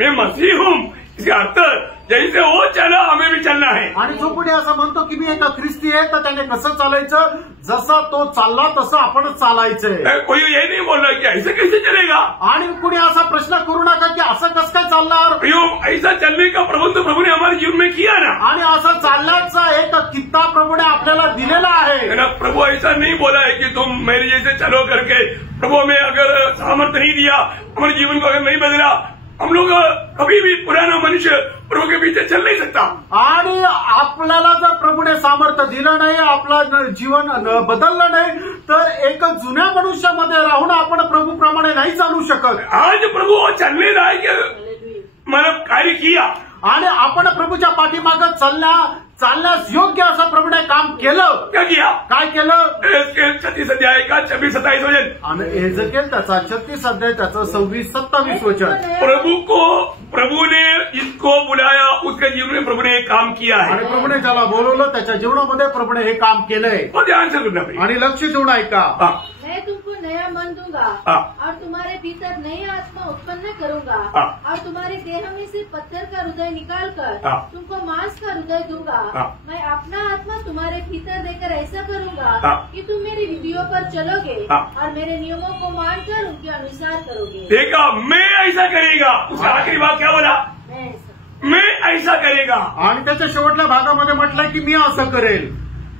मैं मसीह हूँ, इसका अर्थ जैसे वो चला हमें भी चलना है। आणि जो पुढे असं म्हणतो की मी एका ख्रिस्ती आहे, तर त्याने कसं चालायचं, जसा तो चालला तसं आपण चालायचंय। कोई ये नहीं बोल रहा कि ऐसे कैसे चलेगा, आणि कुणी असा प्रश्न करू नका की असं कसं काय चालणार। प्रियो, ऐसा चलने का प्रबंध प्रभु ने हमारे जीवन में किया ना, आणि असं चालण्याचा एक कित्ता प्रभूने आपल्याला दिलेला आहे ना। प्रभु ऐसा नहीं बोला है कि तुम मेरे जैसे चलो करके। प्रभु में अगर सामर्थ्य नहीं दिया, हमारे जीवन को अगर नहीं बदला, हम लोग कभी भी पुराना मनुष्य प्रभु के पीछे चल नहीं सकता। आणि आपल्याला जर प्रभूने सामर्थ्य दिलं नाही, आपलं जीवन बदललं नाही, तर एक जुन्या मनुष्यामध्ये राहून आपण प्रभूप्रमाणे नाही चालू शकत। आज प्रभु चलने लायक मतलब कार्य किया, आणि आपण प्रभूच्या पाठीमागं चालण्यास योग्य असं प्रभूने काम केलं। क्या किया, काय केलं? 36 अध्याय का 26-27 वचन, आणि एजकेल त्याचा 36 अध्याय त्याचं 26-27 वचन। प्रभु ने इसको बुलाया, उसके जीवन में प्रभु ने एक काम किया है, आणि प्रभूने ज्याला बोलवलं त्याच्या जीवनामध्ये प्रभूने हे काम केलंय। और ध्यान से सुनना भाई, आणि लक्ष देऊन ऐका। मैं तुमको नया मन दूंगा और तुम्हारे भीतर नई आत्मा उत्पन्न करूंगा और तुम्हारे देह में से पत्थर का हृदय निकालकर तुमको मांस का हृदय दूंगा। मैं अपना आत्मा तुम्हारे भीतर देकर ऐसा करूंगा कि तुम मेरी विधियों पर चलोगे और मेरे नियमों को मानकर उनके अनुसार करोगे। देखा, मैं ऐसा करेगा। उसका आखिरी बात क्या बोला, मैं ऐसा करेगा। आणि त्याच्या शेवटल्या भागामध्ये म्हटलंय की मी असं करेल।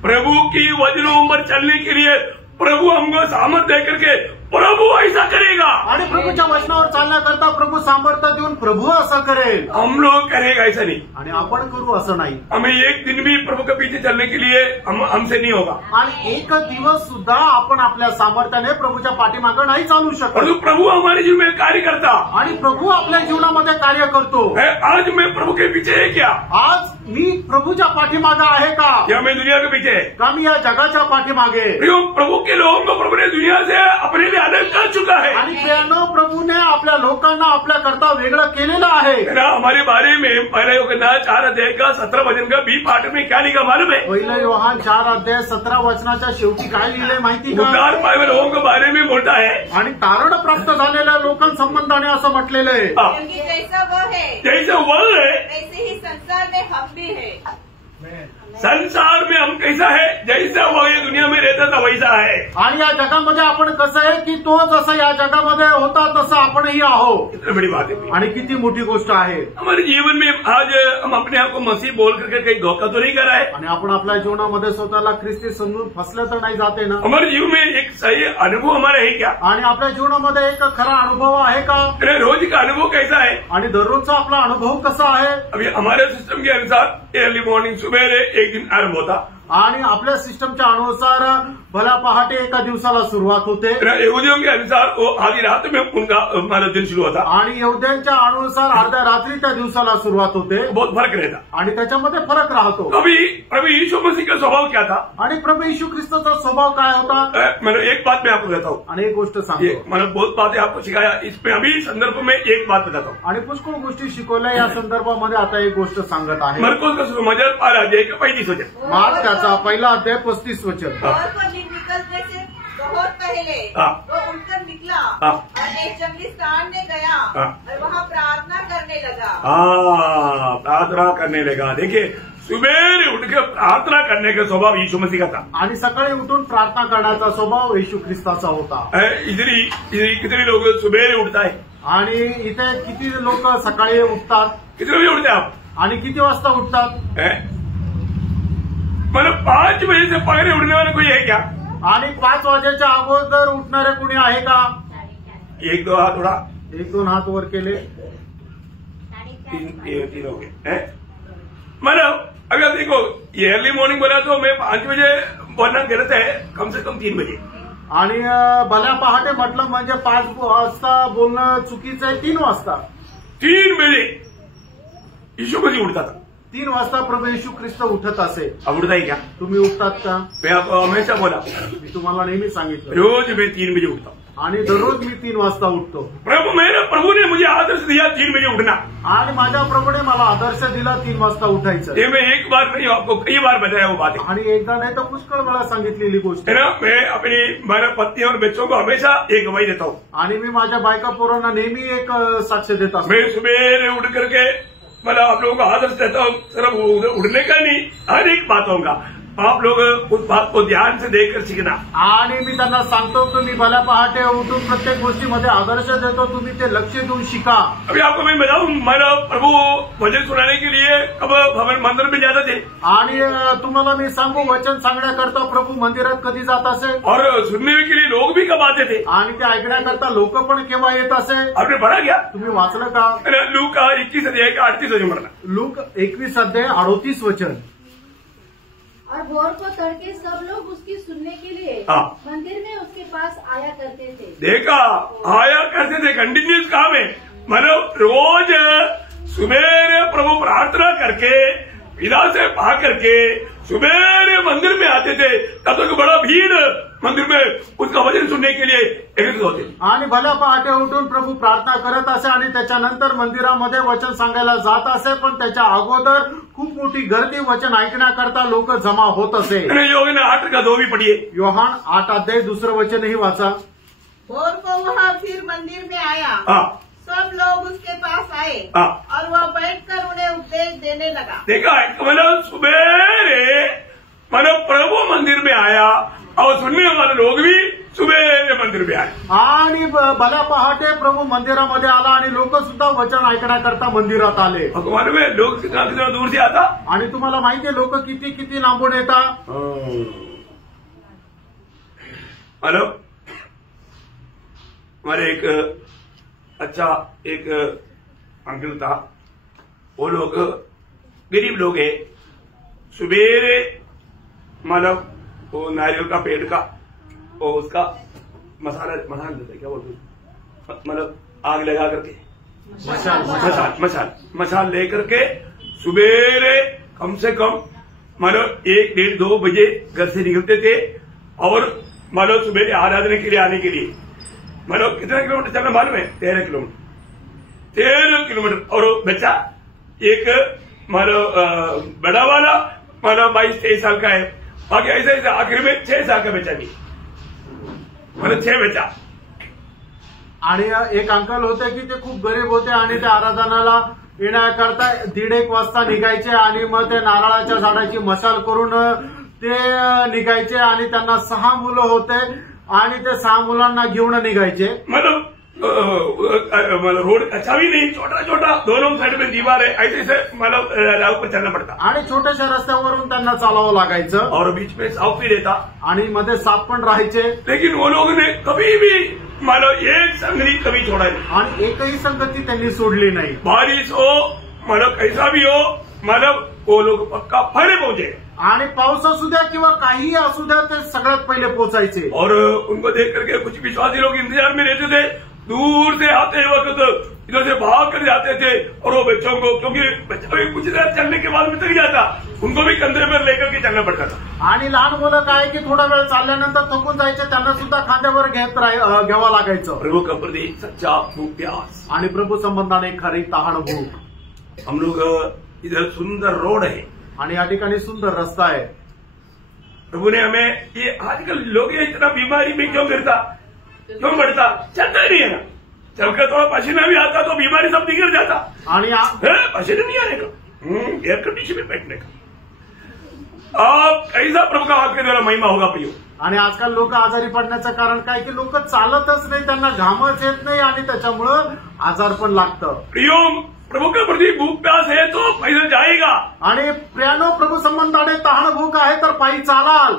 प्रभु की वचनों पर चलने के लिए प्रभु हमको सामर्थ्य दे करके प्रभु ऐसा करेगा। आणि प्रभूच्या वचनावर चालण्याकरता प्रभू सामर्थ्य देऊन प्रभू असं करेल। हम लोग करेगा ऐसा नहीं, आणि आपण करू असं नाही। हमें एक दिन भी प्रभु के पीछे चलने के लिए हमसे नहीं होगा। आणि एक दिवस सुद्धा आपण आपल्या सामर्थ्याने प्रभूच्या पाठीमागं नाही चालू शकत। प्रभु हमारे जीवन में कार्य करता, आणि प्रभू आपल्या जीवनामध्ये कार्य करतो। आज मैं प्रभु के पीछे है क्या, आज मी प्रभूच्या पाठीमागं आहे का, या मैं दुनिया के पीछे है का मी या जगाच्या पाठीमागे। प्रभु के लोगों को प्रभु ने दुनिया से अपने लिए अलग कर चुका है। आणि प्रियानो, प्रभूने आपल्या लोकांना आपल्या करता वेगळं केलेलं आहे। हमारे बारे में पहले यूहन्ना 4 अध्याय का 17 वचन का बी पाठ में क्या लिखा मालूम है? पहिलं योहान 4 अध्याय 17 वचनाच्या शेवटी काय लिहिलंय माहिती का? उद्धार पाए हुए लोगों के बारे में बोलता है, आणि तारण प्राप्त झालेल्या लोकांसंबंधाने असं म्हटलेलं आहे, क्योंकि जैसा वह है वैसे ही संसार में हम भी है। संसार में हम कैसा है, जैसा वो ये दुनिया में रहता था वैसा है। आणि या जगामध्ये आपण कसं आहे की तो जसं या जगामध्ये होता तसं आपणही आहो। कितनी बड़ी बात है, आणि किती मोठी गोष्ट आहे। हमारे जीवन में आज हम अपने आप को मसीह बोल करके कहीं धोखा तो नहीं कर रहा है। आणि आपण आपल्या जीवनामध्ये स्वतःला ख्रिस्ती समजून फसले तर नाही जाते ना। हमारे जीवन में एक सही अनुभव हमारा है क्या, आणि आपल्या जीवनामध्ये एक खरा अनुभव आहे का? रोज का अनुभव कैसा है, आणि दररोजचा आपला अनुभव कसा आहे? अभी हमारे सिस्टम के अनुसार अर्ली मॉर्निंग सुबह एक दिन आरंभ होता, आणि आपल्या सिस्टमच्या अनुसार भला पहाटे एका दिवसाला सुरुवात होते। यहूदियों के अनुसार वो आधी रात में उनका हमारा दिन शुरू होता, आणि यहूद्यांच्या अनुसार अर्ध्या रात्री त्या दिवसाला सुरुवात होते। बहुत फर्क रहता, आणि त्याच्यामध्ये फरक राहतो। अभी प्रभु यीशु मसीह का स्वभाव क्या था, आणि प्रभू येशू ख्रिस्ताचा स्वभाव काय होता? मैंने एक बात मैं आपको बताता हूँ, आणि एक गोष्ट सांगतो। मैंने बहुत बातें आपको सिखाया, इसमें अभी संदर्भ में एक बात बताता हूँ। आणि पुष्कळ गोष्टी शिकवल्या या संदर्भामध्ये आता एक गोष्ट सांगत आहे। मरकुस का सुसमाचार 12 अध्याय का 35 वचन, मार्क त्याचा पहिला अध्याय 35 वचन। और पर निकलने से बहुत पहले वो उठकर निकला और एक जंगली स्थान में गया और वहाँ प्रार्थना करने लगा। प्रार्थना करने लगा। देखिए, सुबह उठकर प्रार्थना करने का स्वभाव यीशु मसीह का था, आणि सकाळी उठून प्रार्थना करण्याचा स्वभाव येशू ख्रिस्ताचा होता। इधर कितने लोग सुबह उठता है, आणि इथे किती लोक सकाळी उठतात? कितने बजे उठते आप, आणि किती वाजता उठतात? मतलब 5 बजे से पहले उठने वाला कोई है क्या? आणि 5 वाजेच्या अगोदर उठणारे कोणी आहे का? 1-2 हाथ उड़ा, 1-2 हात वर केले, 3 हो गए। मतलब अगर देखो ये अर्ली मॉर्निंग बोला तो मैं 5 बजे बोलना गलत है, कम से कम 3 बजे। आणि भल्या पहाटे म्हटलं म्हणजे 5 वाजता बोलणं चुकीचं आहे। 3 वाजता 3 बजे यीशु मसीह उठता था। 3 वाजता प्रभू येशू ख्रिस्त उठत असे. अब उठता ही क्या? तुम्ही उठतात का? मैं आपको हमेशा बोला, मी तुम्हाला नेहमी सांगितलं, रोज मैं 3 बजे उठता हूँ. आणि दररोज मी 3 वाजता उठतो. प्रभु ने मुझे आदर्श दिया 3 बजे उठना. आणि माझ्या प्रभूने मला आदर्श दिला 3 वाजता उठायचं. ये मैं एक बार नहीं, आपको कई बार बताया वो बातें. आणि एकदा नाही तर पुष्कळ वेळा सांगितलेली गोष्ट है ना. मैं अपनी मेरा पत्नी और बच्चों को हमेशा एक गवाही देता हूँ. आणि मी माझ्या बायका पोरांना नेहमी एक साक्ष देत असतो. मैं सुबह उठ करके मतलब आप लोगों को आदर्श देता हूँ, सिर्फ उठने का नहीं, हर एक बातों का आप लोग उस बात को ध्यान से देखकर सीखना. आणि मी त्यांना सांगतो तुम्ही भल्या पहाटे उठून प्रत्येक गोष्टीमध्ये आदर्श देतो, तुम्ही ते लक्ष देऊन शिका. अभी आपको मैं बताऊं, मेरा प्रभु वचन सुनाने के लिए कब भवन मंदिर में जाते थे. आणि तुम्हाला मी सांगू, वचन सांगण्याकरता प्रभू मंदिरात कधी जात असे और सुनने के लिए लोग भी कब आते थे. आणि ते ऐकण्याकरता लोक पण केव्हा येत असे. आपने पढ़ा क्या? तुम्ही वाचलं का? लूक का 21 अध्याय का 38 वचन पढ़ना. लूक 21 अध्याय 38 वचन. और भोर को तड़के सब लोग उसकी सुनने के लिए मंदिर में उसके पास आया करते थे. देखा, आया करते थे. कंटिन्यूस काम है. मतलब रोज सुबह प्रभु प्रार्थना करके पिता से पा करके सुबह मंदिर में आते थे. तब तक बड़ा भीड़ मंदिर में उसका वचन सुनने के लिए एकत्रित होते. आणि भल्या पहाटे उठून प्रभू प्रार्थना करत असे आणि त्याच्यानंतर मंदिरामध्ये वचन सांगायला जात असे. पण त्याच्या अगोदर खूप मोठी गर्दी वचन ऐकण्याकरता लोक जमा होत असे. योहान 8 का 2 भी पढ़िए. योहान 8 अध्याय 2 वचनही वाचा. भोर को वह फिर मंदिर में आया. सब लोग उसके पास आए और वह बैठकर उन्हें उपदेश देने लगा. देखा, मतलब सुबह मतलब प्रभु मंदिर में आया और सुनने वाले लोग भी सुबह मंदिर में आए. आणि भल्या पहाटे प्रभू मंदिरामध्ये आला आणि लोक सुद्धा वचन ऐकण्याकरता मंदिरात आले. भगवान में लोग कितना कितना दूर से आता. आणि तुम्हाला माहितीये लोक किती किती लांबून येतात. हेलो, हमारे एक अच्छा एक अंकल था. वो लोग गरीब लोग है. सुबेरे मतलब वो नारियल का पेड़ का वो उसका मसाला देते, क्या बोलते, मतलब आग लगा करके मसाल लेकर के सुबेरे कम से कम मतलब 1, 1:30, 2 बजे घर से निकलते थे. और मतलब सुबह आराधना के लिए आने के लिए मतलब कितना किलोमीटर चलना मालूम है? 13 किलोमीटर. और बच्चा एक मतलब बड़ा वाला मतलब 22-23 साल का है. बाकी ऐसे ऐसे आखिर में 6 साल का बच्चा भी, मतलब 6 बच्चा. आणि एक अंकल होते की ते खूप गरीब होते आणि ते आराधनाला येण्याकरता 1:30 वाजता निघायचे आणि मग ते नारळाच्या झाडाची मशाल करून ते निघायचे. आणि त्यांना 6 मुलं होते आणि ते 6 मुलांना घेऊन निघायचे. मतलब रोड अच्छा भी नहीं, छोटा छोटा दोनों साइड में दीवार है, ऐसे ऐसे मतलब राह पर चलना पड़ता. आणि छोट्याशा रस्त्यावरून त्यांना चालावं लागायचं. और बीच में सांप भी रहता. आणि मध्ये साप पण राहायचे. लेकिन वो लोगों ने कभी भी मतलब एक संगति कभी छोड़ा नहीं. आणि एकही संगती त्यांनी सोडली नाही. बारिश हो मतलब कैसा भी हो, मतलब वो लोग पक्का पहले पहुंचे. आणि पाऊस असू द्या किंवा काही असू द्या ते सगळ्यात पहिले पोहोचायचे. और उनको देख करके कुछ विश्वासी लोग इंतजार में रहते थे. दूर से आते वक्त इधर से भाग कर जाते थे. और वो बच्चों को, क्योंकि बच्चा भी कुछ देर चलने के बाद में थक जाता, उनको भी कंधे पर लेकर के चलना पड़ता था. आणि लहान मुलं काय की थोडा वेळ चालल्यानंतर थकून जायचे, त्यांना सुद्धा खांद्यावर घ्यावं लागायचं. प्रभु का प्रति सच्चा भूख प्यास आणि प्रभु संबंधाने खरी तहान भूक. हम लोग इधर सुंदर रोड है आणि या ठिकाणी सुंदर रस्ता आहे. प्रभु ने हमें ये आजकल लोग ये इतना बीमारी में क्यों गिरता, क्यों बढ़ता, चलता नहीं है ना. चलकर थोड़ा पसीना भी आता तो बीमारी सब निकल जाता. आणि पसीना नहीं आने का, एयर कंडीशन में बैठने का. अब कैसा प्रभु का आपके द्वारा महिमा होगा प्रियो. आणि आजकाल लोक आजारी पडण्याचं कारण काय की लोक चालतच नाही, त्यांना घामच येत नाही आणि त्याच्यामुळं आजार पण लागतं. प्रियो, प्रभु के प्रति भूख प्यास है तो पैदल जाएगा. आणि प्रियानो, प्रभु संबंधाने तहान भूक आहे तर पायी चालाल.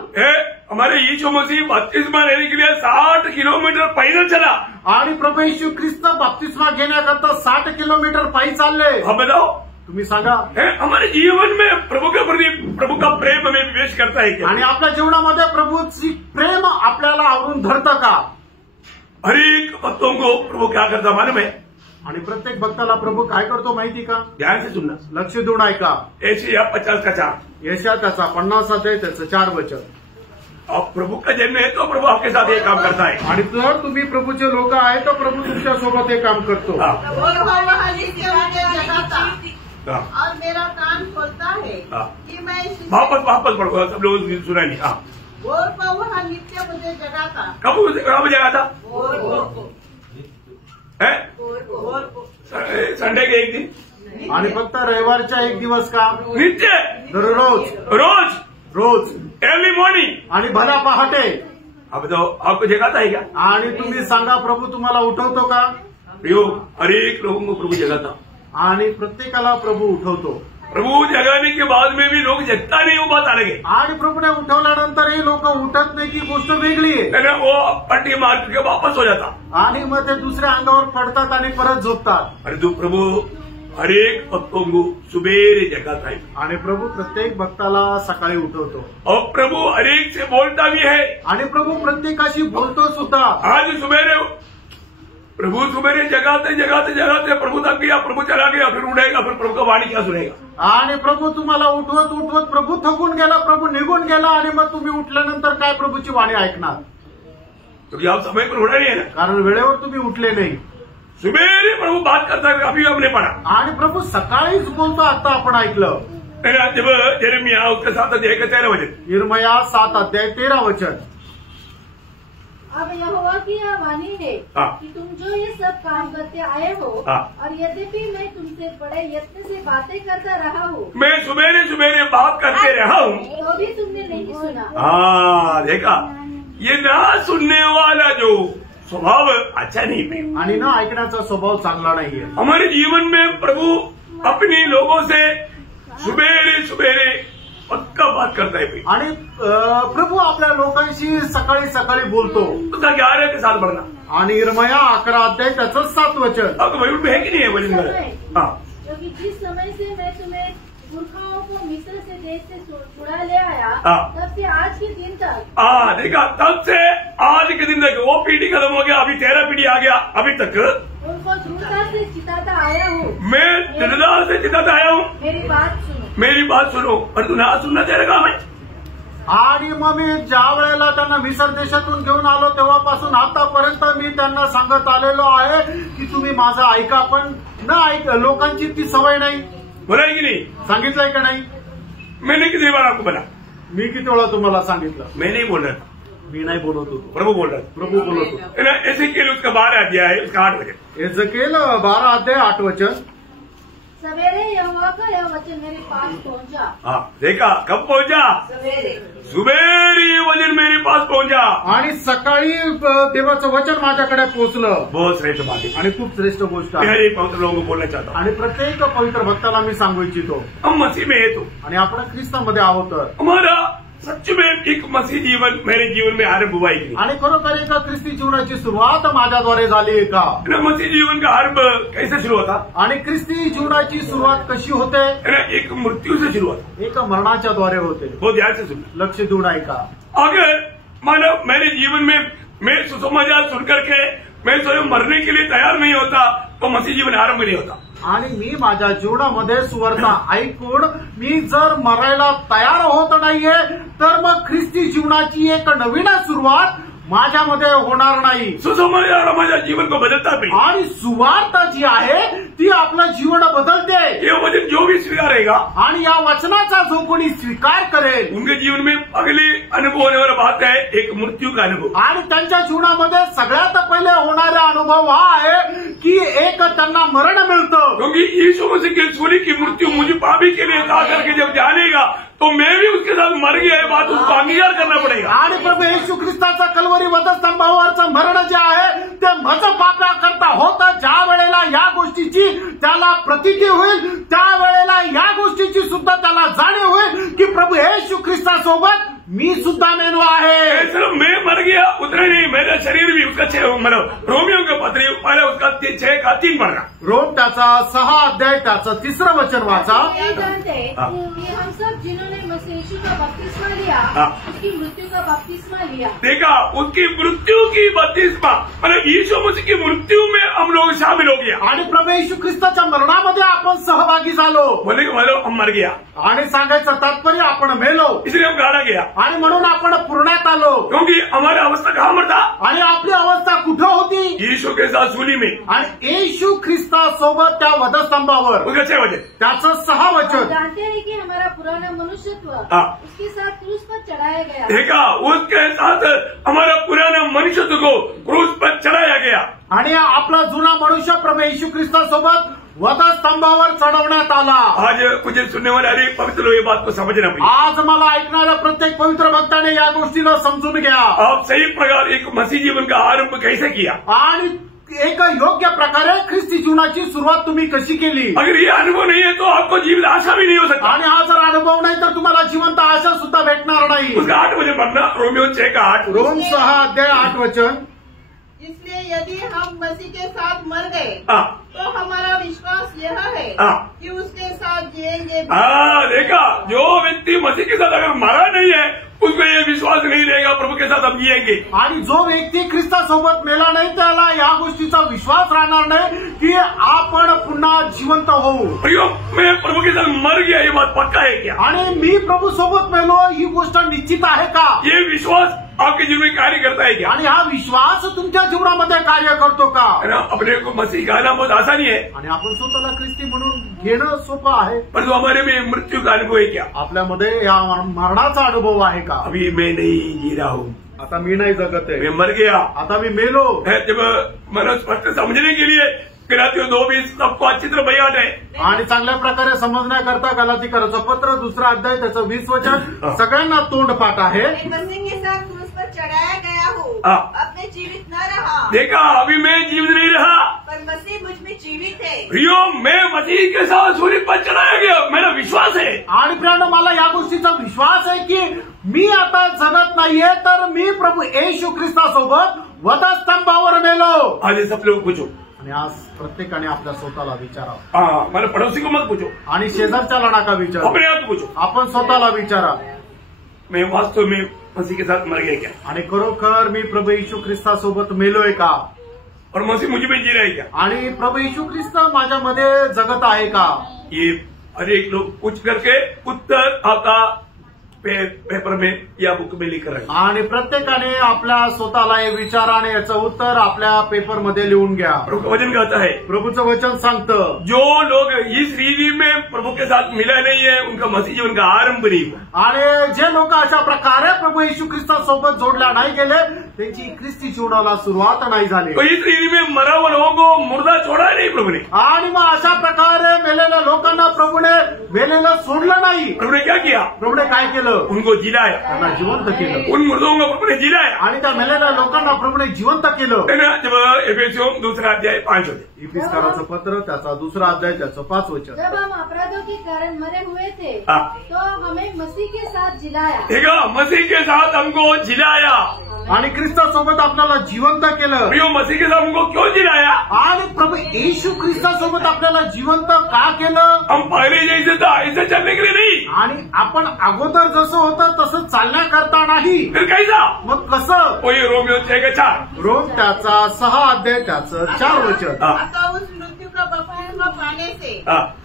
हमारे यीशु मसीह बपतिस्मा लेने के लिए 60 किलोमीटर पैदल चला. आणि प्रभू येशू ख्रिस्त बपतिस्मा घेण्याकरता 60 किलोमीटर पायी चालले. हाँ बताओ, तुम्ही सांगा. हमारे जीवन में प्रभु के प्रति प्रभु का प्रेम हमें विवेश करता है क्या? आणि आपल्या जीवनामध्ये प्रभूची प्रेम आपल्याला आवरून धरतं का? हर एक भक्तों को प्रभु क्या करता मालूम है? आणि प्रत्येक भक्ताला प्रभु काय करतो माहिती का? ध्यान से सुनना, लक्ष देऊन ऐका. यशायाह 50 का 4. यशायाह त्याचा 50 अध्याय त्याचं 4 वचन. और प्रभु का जन्म है तो प्रभु आपके साथ ये काम करता है. आणि जर तुम्ही प्रभूचे लोक आहे तर प्रभू तुमच्या सोबत हे काम करतो. वह नित्य मुझे जगाता और मेरा कान खोलता है कि मैं वापस पढ़ो, सब लोग सुना नहीं. वह नित्य मुझे जगाता. कब जगाता? संडे के एक दिन आणि फक्त रविवारच्या एक दिवस का? नित्य, दररोज, रोज अर्ली मॉर्निंग आणि भल्या पहाटे. अब तो आपको जगाता है क्या? आणि तुम्ही सांगा प्रभू तुम्हाला उठवतो का? हर एक लोगों को प्रभु जगाता. आणि प्रत्येकाला प्रभू उठवतो. प्रभु जगाने के बाद में भी लोग जगता नहीं, वो बात अलग है. आणि प्रभूने उठवल्यानंतरही लोक उठत नाही ती गोष्ट वेगळी आहे. वो पट्टी मार के वापस हो जाता आणि मग ते दुसऱ्या अंगावर पडतात आणि परत झोपतात. अरे तू प्रभु हर एक भक्तों को सुबेरे जगाता है. आणि प्रभू प्रत्येक भक्ताला सकाळी उठवतो. और प्रभु हर एक से बोलता भी है. आणि प्रभू प्रत्येकाशी बोलतो सुद्धा. आज सुबेरे प्रभु सुबेरे जगाते प्रभु थक गया, प्रभु चला गया, फिर उठेगा, फिर प्रभु का वाणी क्या सुनेगा? आणि प्रभू तुम्हाला उठवत प्रभू थकून गेला, प्रभू निघून गेला आणि मग तुम्ही उठल्यानंतर काय प्रभूची वाणी ऐकणार? क्योंकि आप समय पर उठा नहीं है ना, कारण वेळेवर तुम्ही उठले नाही. सुबेरे प्रभु बात करता है, अभी हमने पढ़ा. आणि प्रभू सकाळीच बोलतो, आता आपण ऐकलं. जब यिर्मयाह उसके 7 अध्याय का 13 वचन. यिर्मयाह 7 अध्याय 13 वचन. अब यहोवा की यह वाणी है कि तुम जो ये सब काम करते आए हो, और यद्यपि मैं तुमसे बड़े यत्न से बातें करता रहा हूँ, मैं सुबेरे बात करते रहा हूँ, तो भी तुमने नहीं सुना. देखा, ये ना सुनने वाला जो स्वभाव अच्छा नहीं है. आणि ना ऐकण्याचा स्वभाव चांगला नाहीये. हमारे जीवन में प्रभु अपने लोगों से सुबेरे पक्का बात करता है. आणि प्रभू आपल्या लोकांशी सकाळी बोलतो. उसका 11 के साथ बढ़ना. आणि यिर्मयाह 11 अध्याय त्याचं 7 वचन. अब बाइबल में है कि नहीं है वचन में? क्योंकि जिस समय से मैं तुम्हें पुरखाओं को मिस्र से देश से छुड़ा ले आया, तब से आज के दिन तक. देखा, तब से आज के दिन तक वो पीढ़ी खत्म हो गया, अभी 13 पीढ़ी आ गया. अभी तक उनको दृढ़ता से चिताता आया हूँ. मैं दृढ़ता से चिताता आया हूँ. मेरी बात सुनो. पर तू ना सुनना तेरे काम है. आणि मग मी ज्या वेळेला त्यांना मिसर देशातून घेऊन आलो तेव्हापासून आतापर्यंत मी त्यांना सांगत आलेलो आहे की तुम्ही माझं ऐका, पण न ऐक. लोकांची ती सवय नाही. बोला की नाही? सांगितलंय का नाही? मैंने कितनी बार आपको बोला? मी किती वेळा तुम्हाला सांगितलं? मैं नहीं बोल रहा. मी नाही बोलत होतो, प्रभु बोल रहा. प्रभू बोलत होतो. एजेकिएल उसका 12 अध्याय है, उसका 8 वचन. एजेकिएल 12 अध्याय 8 वचन. सवेरे यहोवा का यह वचन मेरे पास पहुंचा. देखा, कब पहुंचा? सुबेरे ये वचन मेरे पास पहुंचा. आणि सकाळी देवाचं वचन माझ्याकडे पोहोचलं. बहुत श्रेष्ठ बात है आणि खूप श्रेष्ठ गोष्ट आहे. मैं पवित्र लोगों को बोलना चाहता हूँ. आणि प्रत्येक पवित्र भक्ताला मी सांगू इच्छितो, हम मसीह में है तो, आणि आपण ख्रिस्तामध्ये आहोत तर हमारा सच में एक मसीह जीवन मेरे जीवन में आरंभ हुआ ही नहीं. आणि खरोखर एका ख्रिस्ती जीवनाची सुरुवात माझ्याद्वारे झाली आहे का? मसीह जीवन का आरंभ कैसे शुरू होता? आणि ख्रिस्ती जीवनाची सुरुवात कशी होते? एक मृत्यू से शुरू होता. एक मरणाच्या द्वारे होते. वो ध्यान से सुनना, लक्ष देऊन ऐका. अगर मानव मेरे जीवन में मैं सुसमाचार सुन करके मैं स्वयं मरने के लिए तैयार नहीं होता तो मसीह जीवन आरंभ नहीं होता. आणि मी माझ्या जीवनामध्ये सुवार्ता ऐकून मी जर मरायला तयार होत नाहीये तर मग ख्रिस्ती जीवनाची एक नवीन सुरुवात माझ्यामध्ये होणार नाही. सुसमाचार माझ्या जीवन को बदलता भी. आणि सुवार्ता जी आहे ती आपलं जीवन बदलते. ये वचन जो भी स्वीकारेगा आणि या वचनाचा जो कोणी स्वीकार करेल उनके जीवन में अगले अनुभव होने वाला बात है एक मृत्यू का अनुभव. आणि त्यांच्या जीवनामध्ये सगळ्यात पहिले होणारा अनुभव हा आहे की एक त्यांना मरण मिळतं. क्योंकि यीशु मसीह की सूली की मृत्यू मुझे पापी के लिए था करके जब जानेगा तो मैं भी उसके साथ मर गया है, बात उसको अंगीकार करना पड़ेगा. आणि प्रभू येशू ख्रिस्ताचा कल्वरी वधस्तंभावरचं मरण जे आहे ते माझं पापा करता होतं. ज्या वेळेला या गोष्टीची त्याला प्रतीती होईल त्यावेळेला या गोष्टीची सुद्धा त्याला जाणीव होईल की प्रभू येशू ख्रिस्तासोबत मी सुद्धा मेलो आहे. सिर्फ मैं मर गया उतना नहीं, मेरा शरीर भी उसका 6 मतलब रोमियो के पत्र पहले उसका 6 का 3 पढ़ना. रोम त्याचा 6 अध्याय त्याचं 3रं वचन वाचा. जानते हम सब जिन्होंने मसीह यीशु का बपतिस्मा लिया, उसकी मृत्यु का बपतिस्मा लिया। देखा, उसकी मृत्यु की बपतिस्मा, मतलब यीशु मसीह की मृत्यु में हम लोग शामिल हो गया आणि प्रभू येशू ख्रिस्ताच्या मरणामध्ये आपण सहभागी झालो. बोले कि मतलब हम मर गया, आणि सांगायचं तात्पर्य आपण मेलो, इसलिए हम गाड़ा गया, आणि म्हणून आपण पुरण्यात आलो. क्योंकि हमारी अवस्था कहाँ पर था? आणि आपली अवस्था कुठं होती? यीशु के साथ सूली में, आणि येशू ख्रिस्तासोबत त्या वधस्तंभावर. उसका 6 वजह, त्याचं 6 वचन. जानते हैं कि हमारा पुराना मनुष्यत्व उसके साथ क्रूस पर चढ़ाया गया। देखा, उसके साथ हमारा पुराना मनुष्यत्व को क्रूस पर चढ़ाया गया. आणि आपला जुना मनुष्य प्रभू येशू ख्रिस्तासोबत वधस्तंभावर चढवण्यात आला. आज मुझे सुनने वाले हर एक पवित्र लोग ये बात को समझना पड़ेगा. आज मला ऐकणाऱ्या प्रत्येक पवित्र भक्ताने या गोष्टीला समजून घ्या. आप सही प्रकार एक मसीह जीवन का आरंभ कैसे किया, आणि एक योग्य प्रकारे ख्रिस्ती जीवनाची सुरुवात तुम्ही कशी केली. अगर ये अनुभव नहीं है तो आपको जीवन आशा भी नहीं हो सकता. आणि हा जर अनुभव नाही तर तुम्हाला जिवंत आशा सुद्धा भेटणार नाही. उसका 8 वजह पढ़ना, रोमियो 6:8. रोम 6:8. इसलिए यदि हम मसीह के साथ मर गए हाँ, तो हमारा विश्वास यह है हाँ, कि उसके साथ जिएंगे. देखा, जो व्यक्ति मसीह के साथ अगर मरा नहीं है उसको ये विश्वास नहीं रहेगा प्रभु के साथ हम जिएंगे. आणि जो व्यक्ती ख्रिस्तासोबत मेला नाही त्याला या गोष्टीचा विश्वास राहणार नाही की आपण पुन्हा जिवंत होऊ. प्रियो, मैं प्रभु के साथ मर गया, ये बात पक्का है क्या? आणि मी प्रभू सोबत मेलो ही गोष्ट निश्चित आहे का? ये विश्वास आपके जीवन में कार्य करता है क्या? आणि हा विश्वास तुमच्या जीवनामध्ये कार्य करतो का? है ना, अपने को मसीह गाना बहुत आसानी है, आणि आपण स्वतःला ख्रिस्ती म्हणून घेणं सोपं आहे, परंतु हमारे में मृत्यू का अनुभव है क्या? आपल्यामध्ये या मरणाचा अनुभव आहे का? अभी मैं नहीं जी रहा हूँ, आता मी नाही जगत आहे, मैं मर गया. आता मी मेलो. जब मन स्पष्ट समझने के लिए गलातियों 2:20 सबको अच्छी तरह बयान है. आणि चांगल्या प्रकारे समजण्याकरता गलातीकराचं पत्र 2 अध्याय त्याचं 20 वचन सगळ्यांना तोंडपाठ आहे. मैं मसीह के साथ क्रूस पर चढ़ाया गया हूँ, अपने जीवित न रहा. देखा, अभी मैं जीवित नहीं रहा, पर मसीह मुझ में जीवित है. प्रियो, मैं मसीह के साथ सूली पर चढ़ाया गया, मेरा विश्वास है. आणि प्रियानो, मला या गोष्टीचा विश्वास आहे की मी आता जगत नाहीये, तर मी प्रभू येशू ख्रिस्तासोबत वधस्तंभावर मेलो. आज ये सब लोग पूछो, आणि आज प्रत्येकाने आपल्या स्वतःला विचारावं. हाँ, मैंने पड़ोसी को मत पूछो, आणि शेजारच्याला नका विचारू, अपने आप पूछो, आपण स्वतःला विचारा. मैं वास्तव में मसीह के साथ मर गया क्या? आणि खरोखर मी प्रभू येशू ख्रिस्तासोबत मेलोय का? और मसीह मुझ में जी रहा है क्या? आणि प्रभू येशू ख्रिस्त माझ्यामध्ये जगत आहे का? ये हर एक लोग पूछ करके उत्तर आपका पेपर में या बुक में लिख रहे. आणि प्रत्येकाने आपल्या स्वतःला हे विचार आणि याचं उत्तर आपल्या पेपरमध्ये लिहून घ्या. प्रभु का वचन कहता है, प्रभूचं वचन सांगतं, जो लोग इस रीति में प्रभु के साथ मिला नहीं है उनका मसीह जीवन का आरंभ नहीं हुआ. आणि जे लोक अशा प्रकारे प्रभू येशू ख्रिस्तासोबत जोडल्या नाही गेले त्यांची ख्रिस्ती जीवनाला सुरुवात नाही झाली. तो इस रीति में मरा हुआ लोगों को मुर्दा छोड़ा नहीं प्रभु ने. आणि मग अशा प्रकारे मेलेल्या लोकांना प्रभूने मेलेलं सोडलं नाही. प्रभु ने क्या किया? प्रभूने काय केलं? उनको जिलाया, त्यांना जिवंत केलं. उन मुर्दों को प्रभु ने जिलाया. आणि त्या मेलेल्या लोकांना प्रभूने जिवंत केलं. है ना, जब एफेसियों 2 अध्याय 5 होते, इफिसकाराचं पत्र त्याचा 2 अध्याय त्याचं 5 वचन. जब हम अपराधों के कारण मरे हुए थे हाँ, तो हमें मसीह के साथ जिलाया. देखा, मसीह के साथ हमको जिलाया. आणि ख्रिस्तासोबत आपल्याला जिवंत केलं. प्रियो, मसीह के साथ हमको क्यों जिलाया? आणि प्रभू येशू ख्रिस्तासोबत आपल्याला जिवंत का केलं? हम पहले जैसे था ऐसे चलने के लिए नहीं. आणि आपण अगोदर जसं होतं तसं चालण्याकरता नाही. फिर कैसा? मग कसं? वही रोमियो 6:4. रोम त्याचा 6 अध्याय त्याचं 4 वचन. अतः उस मृत्यु का बपतिस्मा पाने से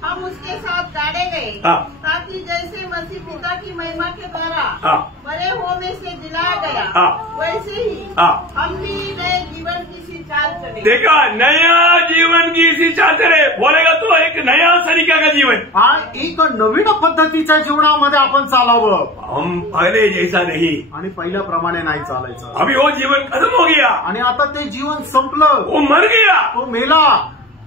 हम उसके साथ गाड़े गए, ताकि जैसे मसीह पिता की महिमा के द्वारा मरे हुओं में से जिलाया गया, वैसे ही हम भी नए जीवन की सी चाल चले. देखा, नया जीवन की इसी चाल चले. बोलेगा तो एक नया तरीका का जीवन. एक नवीन पद्धतीच्या जीवनामध्ये आपण चालावं. हम पहले जैसा नहीं. आणि पहिल्याप्रमाणे नाही चालायचं. अभी वो जीवन खत्म हो गया, आणि आता ते जीवन संपलं. वो मर गया, तो मेला.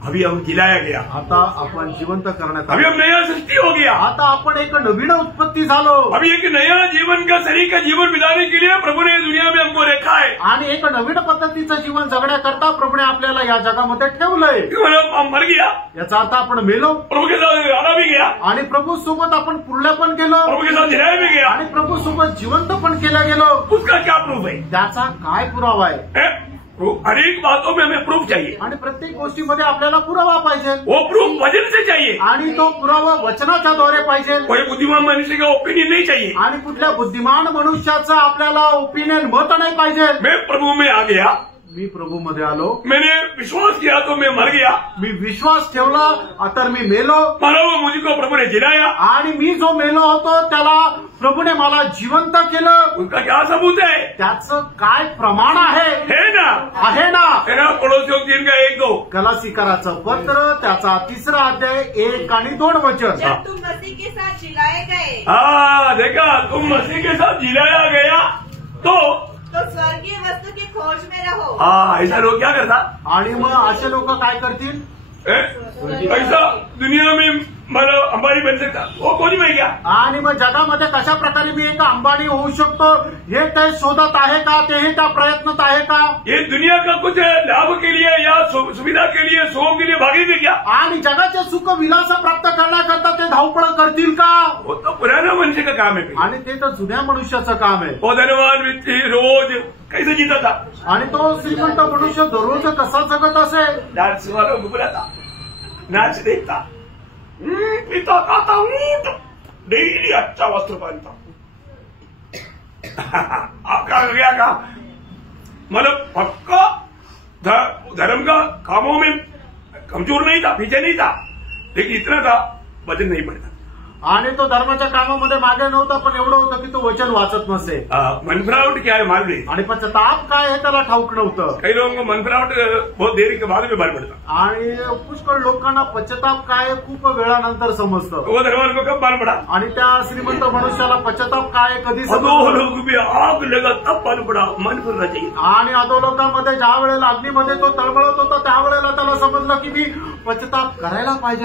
अभी हम जिलाया गया. आता आपण जिवंत करण्यात अभी आलो. हम नया सृष्टि हो गया. आता आपण एक नवीन उत्पत्ती झालो. अभी एक नया जीवन का सरीका जीवन बिताने के लिए प्रभु ने इस दुनिया में हमको रखा है. आणि एक नवीन पद्धतीचं जीवन जगण्याकरता प्रभूने आपल्याला या जगामध्ये ठेवलंय. मतलब हम मर गया, याचा अर्थ आपण मेलो. प्रभु के साथ गाना भी गया, आणि प्रभू सोबत आपण पुरल्या पण गेलो. प्रभु के साथ जिलाया भी गया. आणि प्रभू सोबत जिवंत पण केल्या गेलो. उसका क्या प्रूफ है? त्याचा काय पुरावा आहे? अनेक बातों में हमें प्रूफ चाहिए आणि प्रत्येक गोष्टीमध्ये आपल्याला पुरावा पाहिजे. वो प्रूफ वचन से चाहिए आणि तो पुरावा वचनाच्या द्वारे पाहिजे. कोई बुद्धिमान मनुष्य का ओपिनियन नहीं चाहिए. आणि कुठल्या बुद्धिमान मनुष्याचं आपल्याला ओपिनियन मत नाही पाहिजे. मैं प्रभु में आ गया, मी प्रभूमध्ये आलो, मैंने विश्वास किया तो मैं मर गया, मी विश्वास ठेवला तर मी मेलो, मरा हुआ मुझको प्रभु ने जिलाया, आणि मी जो मेलो होतो त्याला प्रभूने मला जिवंत केलं. उसका क्या सबूत है? त्याचं काय प्रमाण आहे? है ना? आहे ना. तेरा पड़ोसियों 3 का 1-2 गलातीकराचं पत्र त्याचा 3रा अध्याय 1 आणि 2 वचन. जब तुम मसीह के साथ जिलाए गए, हाँ देखा, तुम मसीह के साथ जिलाया गया तो स्वर्गीय वस्तु की खोज में रहो. हाँ, ऐसा लोग क्या करता? आणि मग असे लोक काय करतील? पैसा दुनिया में मला अंबानी बन सकता, वो कोणी में गया. आणि मग जगामध्ये कशा प्रकारे मी एक अंबानी होऊ शकतो हे ते शोधत आहे का? तेही त्या प्रयत्नात आहे का? ये दुनिया का कुछ लाभ के लिए या सुविधा के लिए, सुख के लिए भागेंगे क्या? आणि जगाचे सुख विलास प्राप्त करण्याकरता ते धावपळ करतील का? वो तो पुराना मनुष्य का काम है. आणि ते तर जुन्या मनुष्याचं काम आहे. वो धनवान व्यक्ति रोज कैसे जीता था? आणि तो श्रीमंत मनुष्य दररोज कसा जगत असेल? डांस वाला घुमरा था, नाच देखता, पीता खाता, डेली अच्छा वस्त्र पहनता. आपका गया का मतलब पक्का धर्म का कामों में कमजोर नहीं था, पीछे नहीं था, लेकिन इतना था वचन नहीं पड़ता. आणि तो धर्माच्या कामामध्ये मागे नव्हता, पण एवढं होतं की तो वचन वाचत नसे. मनफरावट क्या है मालूम नहीं. आणि पश्चाताप काय हे त्याला ठाऊक नव्हतं. कई लोगों को मनफरावट बहुत देर के बाद में मालूम पड़ता. आणि पुष्कळ लोकांना पश्चाताप काय खूप वेळानंतर समजतं. वो धर्मवान को कब मालूम पड़ा? आणि त्या श्रीमंत मनुष्याला पश्चाताप काय कधी अधो समजलं? लोग भी आग लगा तब मालूम पड़ा मन फिरना चाहिए. आणि अधोलोकांमध्ये ज्या वेळेला अग्नीमध्ये तो तळमळत होता त्यावेळेला त्याला समजलं की मी पश्चाताप करायला पाहिजे.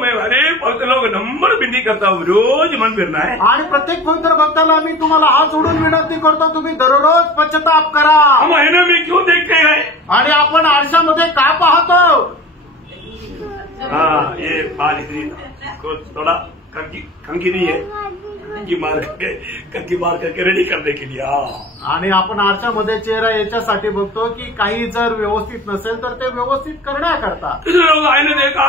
मैं अनेक भक्त लोग नंबर बिंदी करता हूँ, रोज मन फिरना है. आणि प्रत्येक पवित्र भक्ताला मी तुम्हाला हात जोडून विनंती करतो, तुम्ही दररोज पश्चाताप करा. हम आईने में क्यों देखते हैं? आणि आपण आरशामध्ये काय पाहतो? हाँ, ये बाल इतनी कुछ थोड़ा कंकी नहीं है, कंकी मार करके रेडी करने के लिए. आणि आपण आरशामध्ये चेहरा याच्यासाठी बघतो की काही जर व्यवस्थित नसेल तर ते व्यवस्थित करण्याकरता. किती लोग आईने देखा,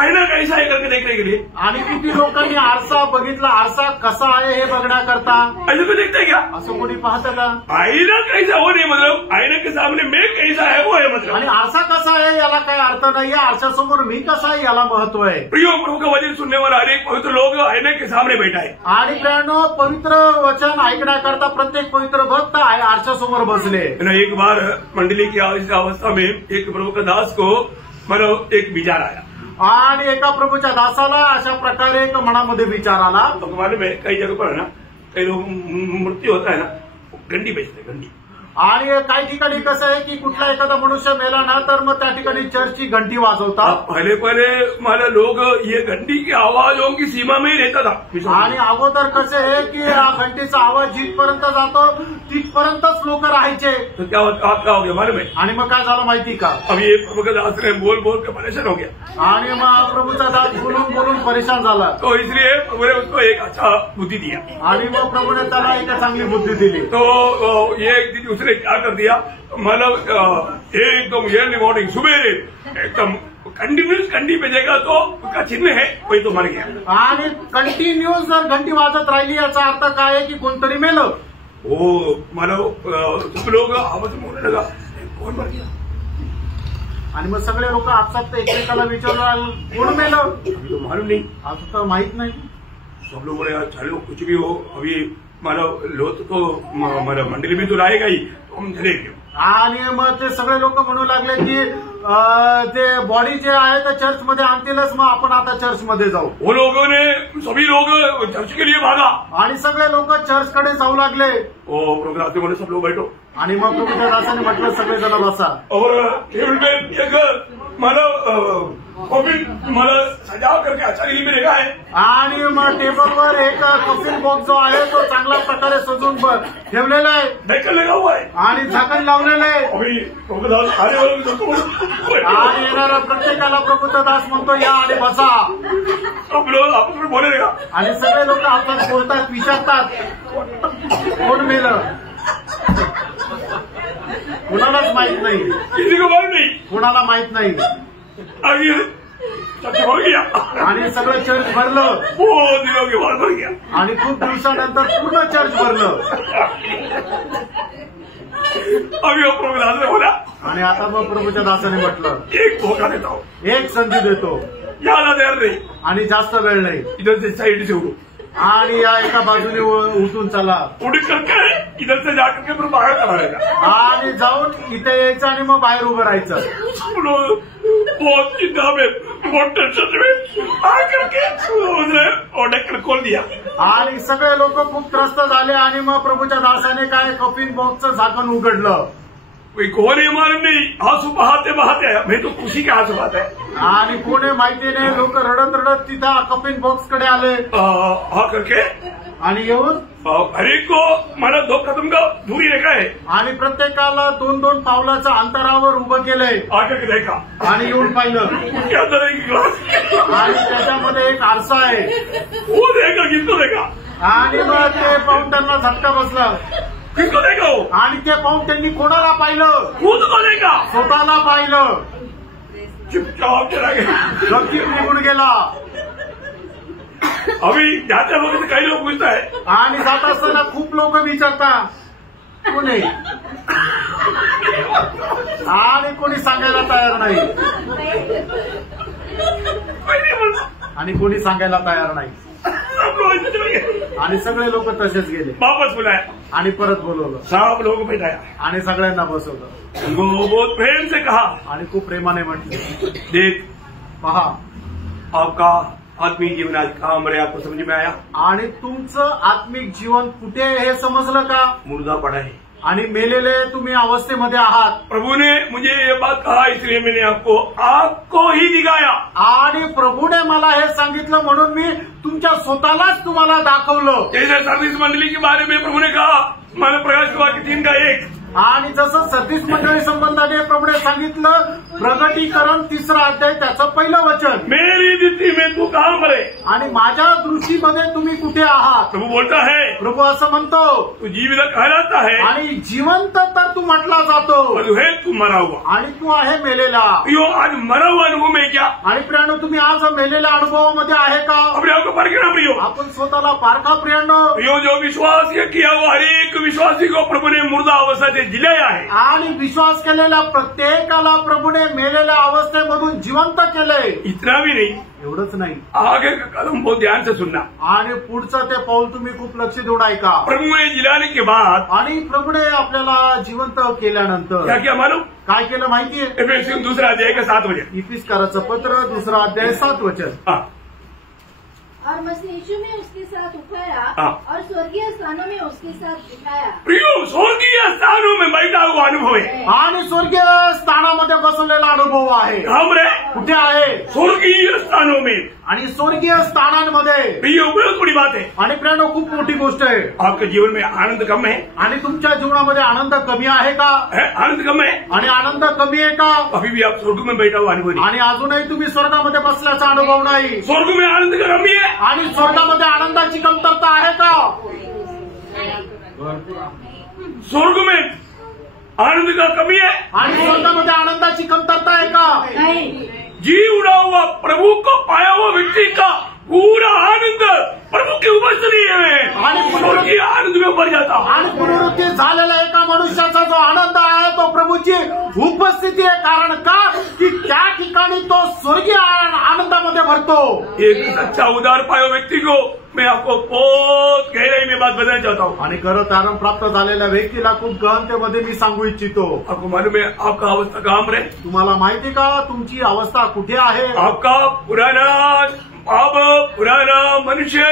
आईना कैसा है करके देखने के लिए. आणि किती लोकांनी आरसा बघितला, आरसा कसा आहे हे बघण्याकरता. ऐसे को देखते क्या? असं कोणी पाहतं का? आईना कैसा हो नहीं मतलब आईने के सामने मैं कैसा है वो है मतलब. आणि आरसा कसा आहे याला काही अर्थ नाहीये, आरशासमोर मी कसा आहे याला महत्व आहे. प्रियो प्रभु का वचन सुनने वाला हरेक पवित्र लोग आईने के सामने बैठा है. आणि प्रियानो, पवित्र वचन ऐकण्याकरता प्रत्येक पवित्र भक्त आरशासमोर बसले. एक बार मंडली की अवस्था में एक प्रभु का दास को मतलब एक विचार आया. आणि एका प्रभूच्या दासाला अशा प्रकारे एक मनामध्ये विचार आला. तो मालूम है कई जगह पर है ना, कई लोग मृत्यू होता है ना, गंडी बेचते गंडी. आणि काही ठिकाणी कसं आहे की कुठला एखादा मनुष्य मेला ना तर मग त्या ठिकाणी चर्चची घंटी वाजवतात. पहले मला लोग ये घंटी की आवाजों की सीमा में ही रहता था. आणि अगोदर कसं आहे की हा घंटीचा आवाज जिथपर्यंत जातो तिथपर्यंतच लोक राहायचे. तो क्या हो गया मालूम है? आणि मग काय झालं माहिती का? अब ये प्रभु का दास ने बोल बोल के परेशान हो गया. आणि मग प्रभूचा दास बोलून बोलून परेशान झाला. तो इसलिए प्रभु ने उसको एक अच्छा बुद्धि दिया. आणि मग प्रभूने त्याला एक चांगली बुद्धी दिली. तो ये एक दिन उसने क्या कर दिया, मतलब एकदम अर्ली मॉर्निंग सुबह एकदम कंटिन्यूस घंटी बजेगा तो उसका चिन्ह है कोई तो मर गया. आणि कंटिन्यूस जर घंटी वाजत राहिली याचा अर्थ काय आहे की कोणतरी मेलं. वो मतलब सब लोग आवाज में बोलने लगा कौन मर गया. आणि मग सगळे लोक आपसात एकमेकाला विचारलं कोण मेलं. अभी तो मालूम नहीं, आता तर माहित नाही. सब लोग बोले चलो कुछ भी हो, अभी मतलब लोग तो मतलब मंडली में तो लाएगा ही, तो हम चले गए. आणि मग ते सगळे लोक म्हणू लागले की ते बॉडी जे आहे ते चर्चमध्ये आणतीलच, मग आपण आता चर्चमध्ये जाऊ. वो लोगों ने सभी लोग चर्च के लिए भागा. आणि सगळे लोक चर्चकडे जाऊ लागले. ओ प्रोग्राम बोले सब लोग बैठो. आणि मग प्रभूच्या दासाने म्हटलं सगळेजण बसा. और टेबल पे एक मतलब मला सजा करके अच्छा में रेगा है. आणि मग टेबलवर एक कॉफिन बॉक्स जो आहे तो चांगल्या प्रकारे सजून ठेवलेला आहे. ढक्कन लगा हुआ है आणि झाकण लावलेलं आहे. अभी आने वाले आणि येणाऱ्या प्रत्येकाला प्रभूचा दास म्हणतो या आणि बसा. सब लोग आपस में बोले रहेगा. आणि सगळे लोक आपण बोलतात, विचारतात कोण मेलं. कुणालाच माहित नाही, किसी को मालूम नहीं। कुणाला माहित नाही। आगे चर्च भर गया आणि सगळं चर्च भरलं, बहुत दिनों के बाद भर गया आणि खूप दिवसानंतर पूर्ण चर्च भरलं। अभी वो प्रभु दास ने बोला, आणि आता मग प्रभूच्या दासाने म्हटलं, एक मौका देता हूँ, एक संधी देतो ज्यादा देर नहीं, आणि जास्त वेळ नाही, इधर से साइड से उठो आणि या एका बाजूने उठून चला उठ करके इधर से जाकर के फिर बाहर खड़ा रहेगा आणि जाऊन इथे यायचं आणि मग बाहेर उभं राहायचं। हम लोग बहुत चिंता में, बहुत टेंशन में आकर के उसने और ढक्कन खोल दिया आणि सगळे लोक खूप त्रस्त झाले आणि मग प्रभूच्या दासाने काय कॉफिन बॉक्सचं झाकण उघडलं। कोई कौन है मालूम नहीं, आंसू बहाते बहाते आया, मैं तो खुशी के आंसू बहाते आणि कोणी माहिती नाही, लोक रडत रडत तिथं कॉफिन बॉक्स कडे आले आ करके आणि येऊन हर एक को माना 2 कदम का दूरी रखा है, आणि प्रत्येकाला 2-2 पावलाच्या अंतरावर उभं केलंय आकर के देखा आणि येऊन पाहिलं उसके अंदर एक गिलास आणि त्याच्यामध्ये एक आरसा आहे। वो देखा, किसको देखा, आणि मग ते पाहून त्यांना झटका बसला किसको देखा वो, आणि ते पाहून त्यांनी कोणाला पाहिलं, खुद को देखा, स्वतःला पाहिलं, चुपचाप चला गया। गपचूप निघून गेला। अभी जाते लोग काही लोग पूछता है, आणि जात असताना खूप लोक विचारतात कोणी, आणि कोणी सांगायला तयार नाही, कोई नहीं बोलता, आणि कोणी सांगायला तयार नाही, सब लोग ऐसे चले गए। आणि सगळे लोक तसेच गेले वापस बुलाया, आणि परत बोलवलं सब लोगों को बैठाया, आणि सगळ्यांना बसवलं उनको बहुत प्रेम से कहा, आणि खूप प्रेमाने म्हटले, देख पहा आपका आत्मिक जीवन आज कहाँ मरे, आपको समझ में आया, आणि तुमचं आत्मिक जीवन कुठे आहे हे समजलं का, मुर्दा पड़ा है। आणि मेलेले तुम्ही अवस्थेमध्ये आहात। प्रभु ने मुझे ये बात कहा, इसलिए मैंने आपको ही दिखाया, आणि प्रभूने मला हे सांगितलं म्हणून मी तुमच्या स्वतःलाच तुम्हाला दाखवलं। जैसे सर्विस मंडली के बारे में प्रभु ने कहा, मानव प्रकाश के वाक्य 3 का 1, आणि जसं सतीश मंडळी संबंधाने प्रभूने सांगितलं, प्रगटीकरण 3रा अध्याय त्याचं पहिलं वचन, मेरी दृष्टि में तू कहाँ मरे, आणि माझ्या दृष्टीमध्ये तुम्ही कुठे आहात। प्रभु बोलता है प्रभू असं म्हणतो, तू जीवित कहलाता है, आणि जिवंत तर तू म्हटला जातो, पर तू है तू मरा हुआ, आणि तू आहे मेलेला। यो आज मरा हुआ अनुभव में क्या, आणि प्रियानो तुम्ही आज मेलेल्या अनुभवामध्ये आहे का, अपने आपको परखना प्रियो, आपण स्वतःला पारखा प्रियानो। यो जो विश्वास ये किया हुआ हर एक विश्वासी को प्रभु ने मुर्दा अवस्था से जिलाया है, आणि विश्वास केलेल्या प्रत्येकाला प्रभूने मेलेल्या अवस्थेमधून जिवंत केले। इतना भी नहीं, एवढंच नाही, आगे का कदम बहुत ध्यान से सुनना, आणि पुढचं ते पाऊल तुम्ही खूप लक्ष देऊन ऐका। प्रभु ने जिलाने के बाद आणि प्रभूने आपल्याला जिवंत केल्यानंतर क्या किया मालूम, काय केलं माहितीये, एफएससी 2 अध्याय का 7 वचन, इफिसकाराचं पत्र 2रा अध्याय 7 वचन, और मसीह यीशु में उसके साथ उठाया हाँ। और स्वर्गीय स्थानों में उसके साथ बिठाया। प्रियो स्वर्गीय स्थानों में बैठा हुआ अनुभव है, आणि स्वर्गीय स्थानामध्ये बसवलेला अनुभव आहे। हम रे कुठे आहे, स्वर्गीय स्थानों में, आणि स्वर्गीय स्थानांमध्ये। प्रियो बहुत बड़ी बात है, आणि प्रियानो खूप मोठी गोष्ट आहे। आपके जीवन में आनंद कम है, आणि तुमच्या जीवनामध्ये आनंद कमी आहे का, आनंद कम है, आणि आनंद कमी आहे का, अभी भी आप स्वर्ग में बैठा हुआ अनुभव नहीं, आणि अजूनही तुम्ही स्वर्गामध्ये बसल्याचा अनुभव नाही, स्वर्ग में आनंद का कमी है, आणि स्वर्गामध्ये आनंदाची कमतरता आहे का, स्वर्ग में आनंद का कमी है, आणि स्वर्गामध्ये आनंदाची कमतरता आहे का, नहीं, जी उड़ा हुआ प्रभु को पाया हुआ व्यक्ति का पूरा आनंद प्रभु की उपस्थिति में आणि स्वर्गीय आनंद में भर जाता, आणि पुनरुत्थी झालेला एका मनुष्याचा जो आनंद आहे तो प्रभूची उपस्थिती आहे। कारण का की त्या ठिकाणी तो स्वर्गीय आनंदामध्ये भरतो। एक सच्चा उदार पाया व्यक्ति को मैं आपको बहुत गहराई में बात बताना चाहता हूँ, आणि खरं तारण प्राप्त झालेल्या व्यक्तीला खूप गहनतेमध्ये मी सांगू इच्छितो। आपको मालूम है आपका अवस्था कहाँ पर है, तुम्हाला माहिती का तुमची अवस्था कुठे आहे, आपका पुराना मनुष्य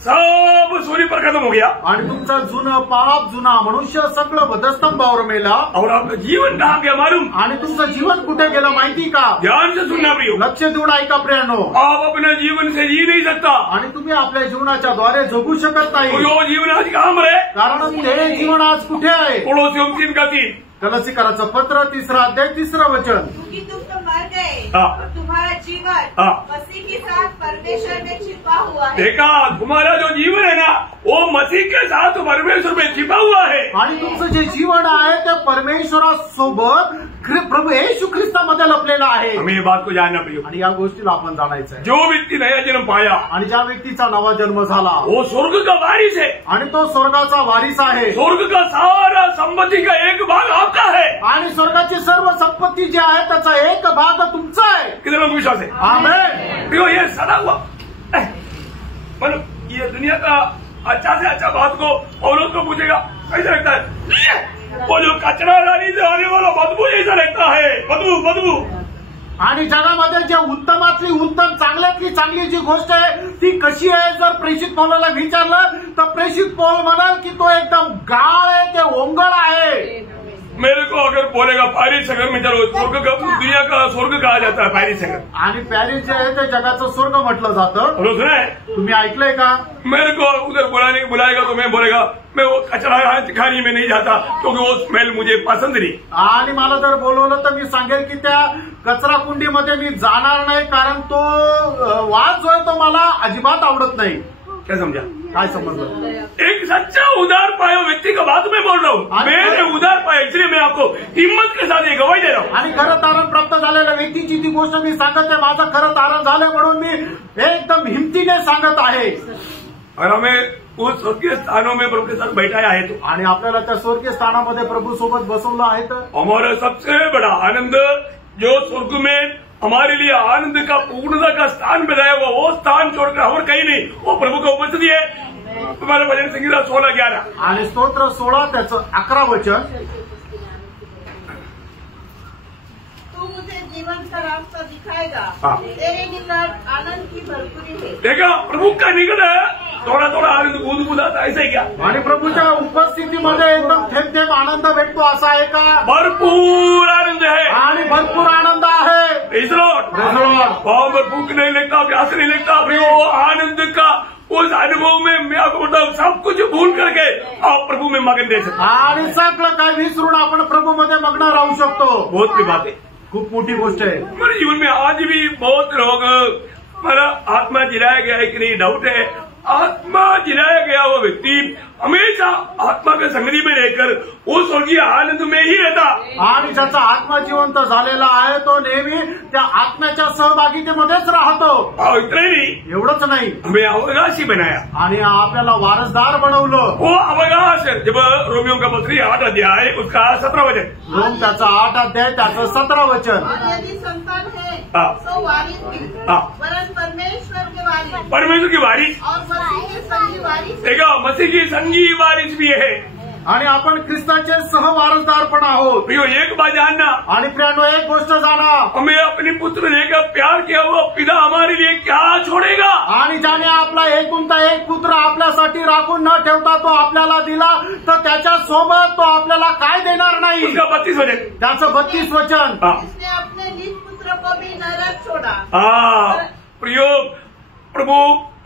सब सूर्य पर खत्म हो गया, आणि तुमचा जुना पाप जुना मनुष्य सगळं वधस्तंभावर मेला, और आपका जीवन कहाँ गया मालूम, आणि तुमचं जीवन कुठे गेलं माहिती का, ध्यान से सुनना प्रियो, लक्ष देऊन ऐका प्रियानो। आप अपना जीवन से जी नहीं सकता, आणि तुम्ही आपल्या जीवनाच्या द्वारे जगू शकत नाही, यो जीवन आज कहाँ पर है, कारण ते जीवन आज कुठे आहे। पड़ोसियों 3 का 3, कलसीकराचं पत्र 3रा अध्याय 3रं वचन, क्योंकि तुम तो मर गए तुम्हारा जीवन मसीह के साथ परमेश्वर में छिपा हुआ है। देखा, तुम्हारा जो जीवन है ना वो मसीह के साथ परमेश्वर में छिपा हुआ है। आणि तुमचं जे जीवन आहे ते परमेश्वरासोबत प्रभू येशू ख्रिस्तामध्ये लपलेलं आहे। हमें ये बात को जानना पड़ेगा आणि या गोष्टीला आपण जाणायचं आहे। जो व्यक्ति नया जन्म पाया आणि ज्या व्यक्तीचा नवा जन्म झाला वो स्वर्ग का वारिस है आणि तो स्वर्गाचा वारिस आहे। स्वर्ग का सारा संपत्ति का एक भाग आपका है आणि स्वर्गाची सर्व संपत्ती जी आहे त्याचा एक भाग तुमचा आहे। कितने लोग विश्वास है? आमेन। देखो ये सदा हुआ मतलब ये दुनिया का अच्छा से अच्छा बात को औरत को पूछेगा कैसा लगता है? वो जो कचरा डाली से आने वाला बदबू जैसा लगता है, बदबू बदबू। आणि जगामध्ये जे उत्तमातली उत्तम चांगल्यातली चांगली जी गोष्ट आहे ती कशी आहे जर प्रेषित पौलाला विचारलं तर प्रेषित पौल म्हणाल की तो एकदम गाळ आहे, ते ओंगळ आहे। मेरे को अगर बोलेगा पॅरिस शहर में चलो स्वर्ग का दुनिया का स्वर्ग कहा जाता है पॅरिस शहर। आणि पॅरिस जे आहे ते जगाचं स्वर्ग म्हटलं जातं। बोलो सुना है? तुम्ही ऐकलंय का? मेरे को उधर बुलाएगा तो मैं बोलेगा मैं वो कचरा खाने में नहीं जाता क्योंकि वो स्मेल मुझे पसंद नहीं। आणि मला जर बोलवलं तर मी सांगेल की त्या कचरा कुंडीमध्ये मी जाणार नाही कारण तो वास जो आहे तो मला अजिबात आवडत नाही। क्या समझा? काय समजलं? एक सच्चा उदार पाया व्यक्ति का बात मैं बोल रहा हूँ। मैंने उदार पाया इसलिए मैं आपको हिम्मत के साथ एक गवाही दे रहा हूँ। आणि खरं तारण प्राप्त झालेल्या व्यक्तीची ती गोष्ट मी सांगत आहे। माझं खरं तारण झालं म्हणून मी एकदम हिमतीने सांगत आहे। और हमें उस स्वर्गीय स्थानों में प्रभु के साथ बैठाया है तो आणि आपल्याला त्या स्वर्गीय स्थानामध्ये प्रभु सोबत बसवलं आहे तर हमारा सबसे बड़ा आनंद जो स्वर्ग में हमारे लिए आनंद का पूर्णता का स्थान बनाया हुआ वो स्थान छोड़कर और कहीं नहीं, वो प्रभु का उपस्थिति है। तुम्हारा भजन संगीता 16-11 आणि स्तोत्र 16 त्याचं 11 वचन। तू मुझे जीवन का रास्ता दिखाएगा, हाँ। तेरे निकट आनंद की भरपूरी है। देखा, प्रभु का निकट है, थोड़ा थोड़ा आनंद बूंद बूंद आता, ऐसा ही क्या? आणि प्रभूच्या उपस्थितीमध्ये एकदम थेंब थेंब आनंद भेटतो असा आहे का? भरपूर आनंद है आणि भरपूर आनंद आहे। Praise the Lord. वहाँ पर भूख नहीं लगता, प्यास नहीं लगता, वो आनंद का उस अनुभव में मैं आपको बताऊं सब कुछ भूल करके आप प्रभु में मगन दे सकते। आणि सगळं काय विसरून आपण प्रभूमध्ये मग्न राहू शकतो। बहुत बड़ी बात है, खूप मोठी गोष्ट आहे। हमारे जीवन में आज भी बहुत लोग हमारा आत्मा जिलाया गया है कि नहीं, डाउट है। आत्मा जिलाया गया वो व्यक्ति हमेशा आत्मा के संगति में रहकर वो स्वर्गीय आनंद में ही रहता। आणि ज्याचा आत्मा जिवंत झालेला आहे तो नेहमी त्या आत्म्याच्या सहभागितेमध्येच राहतो। इतना ही नहीं, एवढंच नाही, हमें अवकाशी बनाया आणि आपल्याला वारसदार बनवलं। वो अवकाश जब रोमियो का पत्री 8 अध्याय उसका 17 वचन, रोम त्याचा 8 अध्याय त्याचं 17 वचन। और यदि संतान है हाँ। तो वारिस भी, हाँ। वरन परमेश्वर के वारिस परमेश्वर की वारिस, और मसीह के संगी वारिस। देखो मसीह की संगी वारिस भी है। आणि आपण ख्रिस्ताचे सहवारसदार पण आहोत। प्रियो एक बात जानना, आणि प्रियानो एक गोष्ट जाणा, हमें अपने पुत्र लेकर प्यार किया हुआ पिता हमारे लिए क्या छोड़ेगा? आणि ज्याने आपला एकुलता एक पुत्र आपल्यासाठी राखून न ठेवता तो आपल्याला दिला तर त्याच्या सोबत तो आपल्याला काय देणार नाही? उसका 32 वचन, त्याचं 32 वचन। जिसने अपने निज पुत्र को भी नरक छोड़ा। प्रियो प्रभु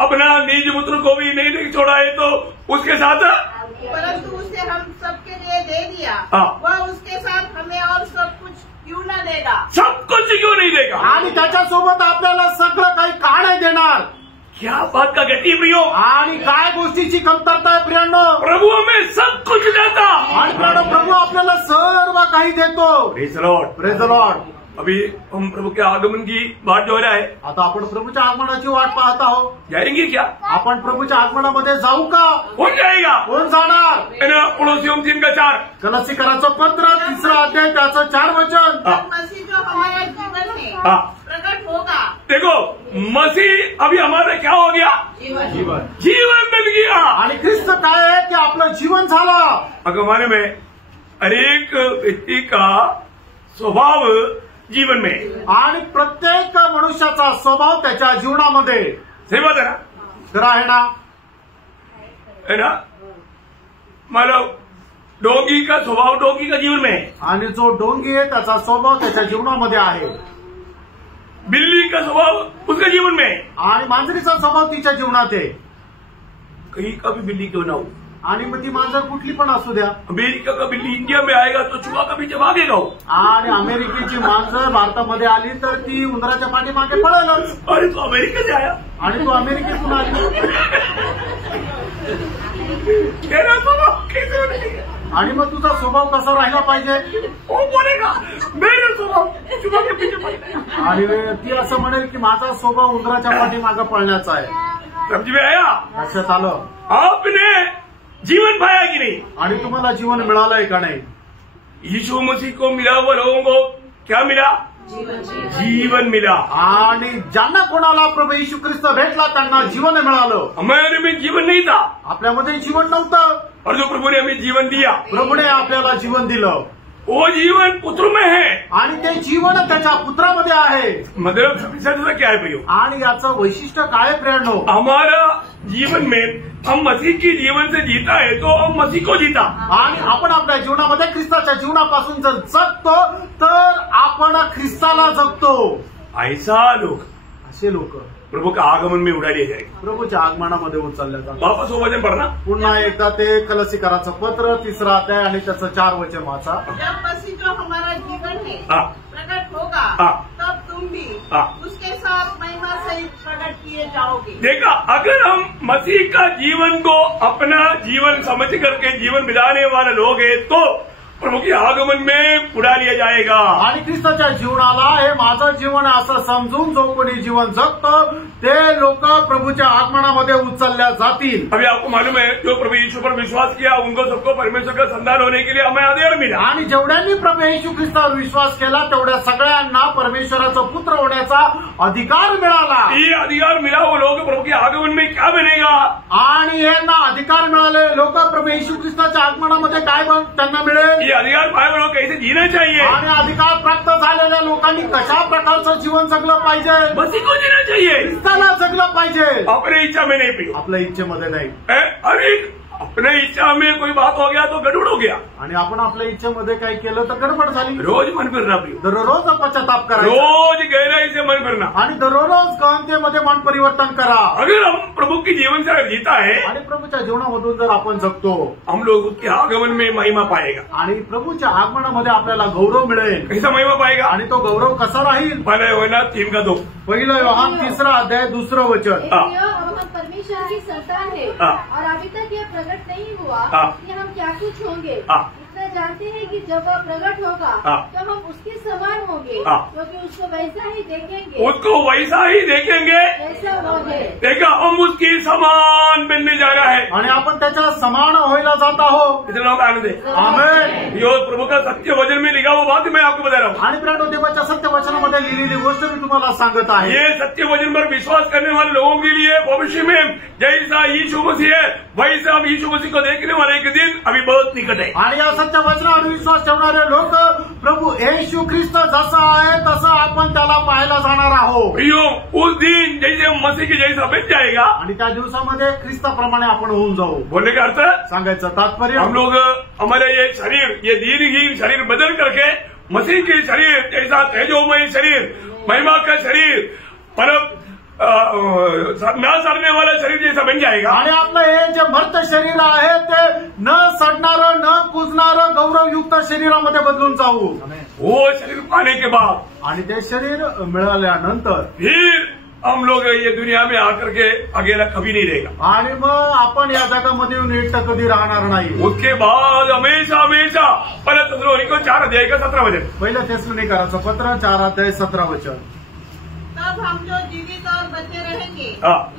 अपना निज पुत्र को भी नहीं छोड़ा है तो उसके साथ परंतु उसे हम सबके लिए दे दिया, वह उसके साथ हमें और सब कुछ क्यों न देगा? सब कुछ क्यों नहीं देगा? आणि त्याच्यासोबत आपल्याला सगळं काही का नाही देणार? क्या बात का गति प्रियो, आणि काय गोष्टीची कमतरता आहे प्रियांनो? प्रभु हमें सब कुछ देता। आणि प्रियांनो प्रभू आपल्याला सर्व काही देतो। Praise the Lord, praise the Lord. अभी हम प्रभु के आगमन की बात जो हो रहा है, आता आपण प्रभूच्या आगमनाची वाट पाहत आहोत। जाएंगे क्या? आपण प्रभूच्या आगमनामध्ये जाऊ का? कौन जाएगा? कोण जाणार? है ना, पड़ोसियों 3:4 कलसीकराचं पत्र 3 अध्याय त्याचं 4 वचन। मसीह जो हमारा जीवन में प्रकट होगा। देखो मसीह अभी हमारा क्या हो गया? जीवन बन गया। आणि ख्रिस्त काय आहे की आपलं जीवन झालं। अगमाने में हर एक व्यक्ति का स्वभाव जीवन में, आणि प्रत्येक मनुष्याचा स्वभाव त्याच्या जीवनामध्ये सही बात है ना? खरं आहे ना? है ना, मतलब डोंगी का स्वभाव डोंगी का जीवन में है, आणि जो डोंगी आहे त्याचा स्वभाव त्याच्या जीवनामध्ये आहे। बिल्ली का स्वभाव उसके जीवन में है, आणि मांजरीचा स्वभाव तिच्या जीवनात आहे। कहीं का भी बिल्ली क्यों ना हो, आणि मग ती मांजर कुठली पण असू द्या. अमेरिका का बिल्ली इंडिया में आएगा तो चूहा का पीछे भागेगा वो. आणि अमेरिकेची मांजर भारतामध्ये आली तर ती उंदराच्या पाठीमागे पळेलच. अरे तो अमेरिका से आया आणि तू अमेरिकेतून आली आणि मग तुझा स्वभाव कसा राहिला पाहिजे. वो बोलेगा मेरे स्वभाव चूहा के पीछे पळेगा. आणि ती असं म्हणेल की माझा स्वभाव उंदराच्या पाठीमागे पळण्याचा आहे. समझ में आया. लक्षात आलं. आपने जीवन पाया कि नहीं. आणि तुम्हाला जीवन मिळालंय का नाही. यीशु मसीह को मिला हुआ लोगों को क्या मिला. जीवन मिला. आणि ज्यांना कोणाला प्रभू येशू ख्रिस्त भेटला त्यांना जीवन मिळालं. हमारे में जीवन नहीं था. आपल्यामध्ये जीवन नव्हतं. और जो प्रभु ने हमें जीवन दिया प्रभूने आपल्याला जीवन दिलं. वो जीवन पुत्र में है. आणि ते जीवन त्याच्या पुत्रामध्ये आहे. मतलब समस्या क्या है भैया. आणि याचं वैशिष्ट्य काय प्रेरणो. हमारा जीवन में हम मसीह की जीवन से जीता है तो हम मसीह को जीता. आणि आपण आपल्या जीवनामध्ये ख्रिस्ताच्या जीवनापासून जर जगतो तर आपण ख्रिस्ताला जगतो. ऐसा लोग असे लोक प्रभु का आगमन में उड़ा लिए जाएंगे. प्रभूच्या आगमनामध्ये उचलल्या जातात. वापस वो वचन पढ़ना. पुन्हा एकदा ते कलसीकराचं पत्र 3 अध्याय आणि त्याचं 4 वचन वाचा. जब मसीह जो हमारा जीवन है प्रकट होगा तब तुम भी उसके साथ महिमा सहित प्रकट किए जाओगे. देखा, अगर हम मसीह का जीवन को अपना जीवन समझ करके जीवन बिताने वाले लोग हैं तो प्रभु के आगमन में उड़ा लिया जाएगा. आणि ख्रिस्ताच्या जीवनाला हे माझं जीवन असं समजून जो कोणी जीवन जगतो ते लोक प्रभूच्या आगमनामध्ये उचलल्या जातील. अभी आपको मालूम है जो प्रभु यीशु पर विश्वास किया उनको सबको परमेश्वर का संतान होने के लिए हमें अधिकार मिला. आणि जेवढ्यांनी प्रभू येशू ख्रिस्तावर विश्वास केला तेवढ्या सगळ्यांना परमेश्वराचा पुत्र होण्याचा अधिकार मिळाला. ये अधिकार मिला वो लोग प्रभु के आगमन में क्या बनेगा. आणि यांना अधिकार मिळाले लोक प्रभू येशू ख्रिस्ताच्या आगमनामध्ये काय त्यांना मिळेल. ये अधिकार पाए लोग कैसे जीना चाहिए. आणि अधिकार प्राप्त झालेल्या लोकांनी कशा प्रकारचं जीवन जगलं पाहिजे. मसीह को जीना चाहिए. ख्रिस्ताला जगलं पाहिजे. अपने इच्छा में नहीं पियो. आपल्या इच्छेमध्ये नाही. अरे अपने इच्छा में कोई बात हो गया तो गड़बड़ हो गया. आणि आपण आपल्या इच्छेमध्ये काय केलं तर गडबड झाली. रोज मन फिरना पियो. दररोज पश्चाताप करा. रोज गहराई से मन फिरना. आणि दररोज गहनतेमध्ये मन परिवर्तन करा. अगर हम प्रभु की जीवन से जीता है आणि प्रभूच्या जीवनामधून जर आपण जगतो हम लोग उसके आगमन में महिमा पाएगा. आणि प्रभूच्या आगमनामध्ये आपल्याला गौरव मिळेल. कैसा महिमा पाएगा. आणि तो गौरव कसा राहील. पहला योहन्ना 3:2. पहिलं योहान 3 अध्याय 2 वचन. हम परमेश्वर की संतान है और अभी तक ये प्रकट नहीं हुआ कि हम क्या कुछ होंगे. इतना जानते हैं कि जब वह प्रकट होगा तो हम उसके समान होंगे क्योंकि उसको वैसा ही देखेंगे. उसको वैसा ही देखेंगे जैसा वो है. देखा हम उसकी समान बनने जा रहा है. आणि आपण त्याच्या समान व्हायला जात आहोत. इतने लोग आनंद है. आमेन. यो प्रभु का सत्य वचन में लिखा वो बात मैं आपको बता रहा हूँ. आणि प्रेरणो देवाच्या सत्य वचनामध्ये लिहिलेली गोष्ट मी तुम्हाला सांगत आहे. ये सत्य वचन पर विश्वास करने वाले लोगों के लिए भविष्य में जैसा यीशु मसीह है वैसा हम यीशु मसीह को देखने वाले एक दिन अभी बहुत निकट है. आणि या सत्य वचनावर विश्वास ठेवणारे लोक प्रभू येशू ख्रिस्त जसा आहे तसं आपण त्याला पाहायला जाणार आहोत. उस दिन जैसे हम मसीह की जैसा बन जाएगा आणि त्या दिवसामध्ये ख्रिस्ताप्रमाणे आपण होऊन जाऊ. बोलने का अर्थ सांगायचं तात्पर्य हम लोग हमारे ये शरीर ये दीनहीन शरीर बदल करके मसीह के शरीर जैसा तेजोमय शरीर महिमा का शरीर पर न सड़ने वाला शरीर जैसा बन जाएगा. आणि आपलं हे जे मर्त शरीर आहे ते न सडणारं न कुजणारं गौरवयुक्त शरीरामध्ये बदलून जाऊ. वो शरीर पाने के बाद आणि ते शरीर मिळाल्यानंतर फिर हम लोग ये दुनिया में आकर के अकेला कभी नहीं रहेगा. आणि मग आपण या जगामध्ये येऊन एकटं कधी राहणार नाही. उसके बाद हमेशा हमेशा पहले थेसलोनिकैयों 4 अध्याय का 17 वचन. पहिलं थेसलोनिकराचं पत्र 4 अध्याय 17 वचन. तब हम जो जीवित और बचे रहेंगे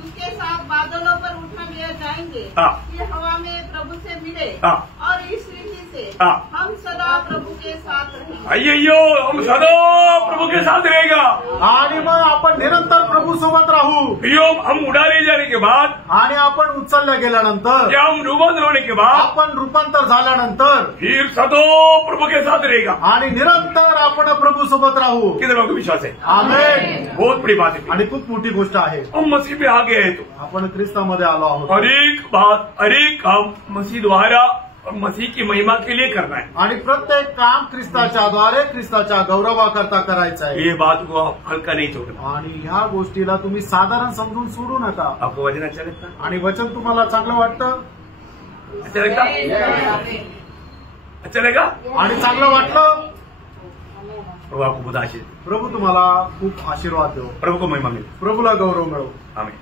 उसके साथ बादलों पर उठा लिया जाएंगे कि हवा में प्रभु से मिले और इस रीति से हम सदा प्रभु के साथ रहेंगे. अय्यो हम सदा प्रभु के साथ रहेगा. आणि मग आपण निरंतर प्रभू सोबत राहू. हम उड़ा ले जाने के बाद आणि आपण उचलल्या गेल्यानंतर या हम रूपांतर होने के बाद आपण रूपांतर झाल्यानंतर फिर सदा प्रभु के साथ रहेगा. आणि निरंतर आपण प्रभू सोबत राहू. कितने लोगों को विश्वास है. आमेन. बहुत बड़ी बात है. आणि खूप मोठी गोष्ट आहे. हम मसीह पे आ गए हैं तो आपण ख्रिस्तामध्ये आलो आहोत. हर एक बात हर एक काम मसीह द्वारा और मसीह की महिमा के लिए करना है. आणि प्रत्येक काम ख्रिस्ताच्या द्वारे ख्रिस्ताच्या गौरवाकरता करायचं आहे. ये बात को आप हल्का नहीं छोड़ना. आणि ह्या गोष्टीला तुम्ही साधारण समजून सोडू नका. आपको वचन अच्छा लगता है. आणि वचन तुम्हाला चांगलं वाटतं. अच्छा लगता? अच्छा लगा? आणि चांगलं वाटलं? प्रभु आपको बहुत आशीष, प्रभू तुम्हाला खूप आशीर्वाद देव, प्रभु को महिमा मिले, प्रभूला गौरव मिळो. आमीन.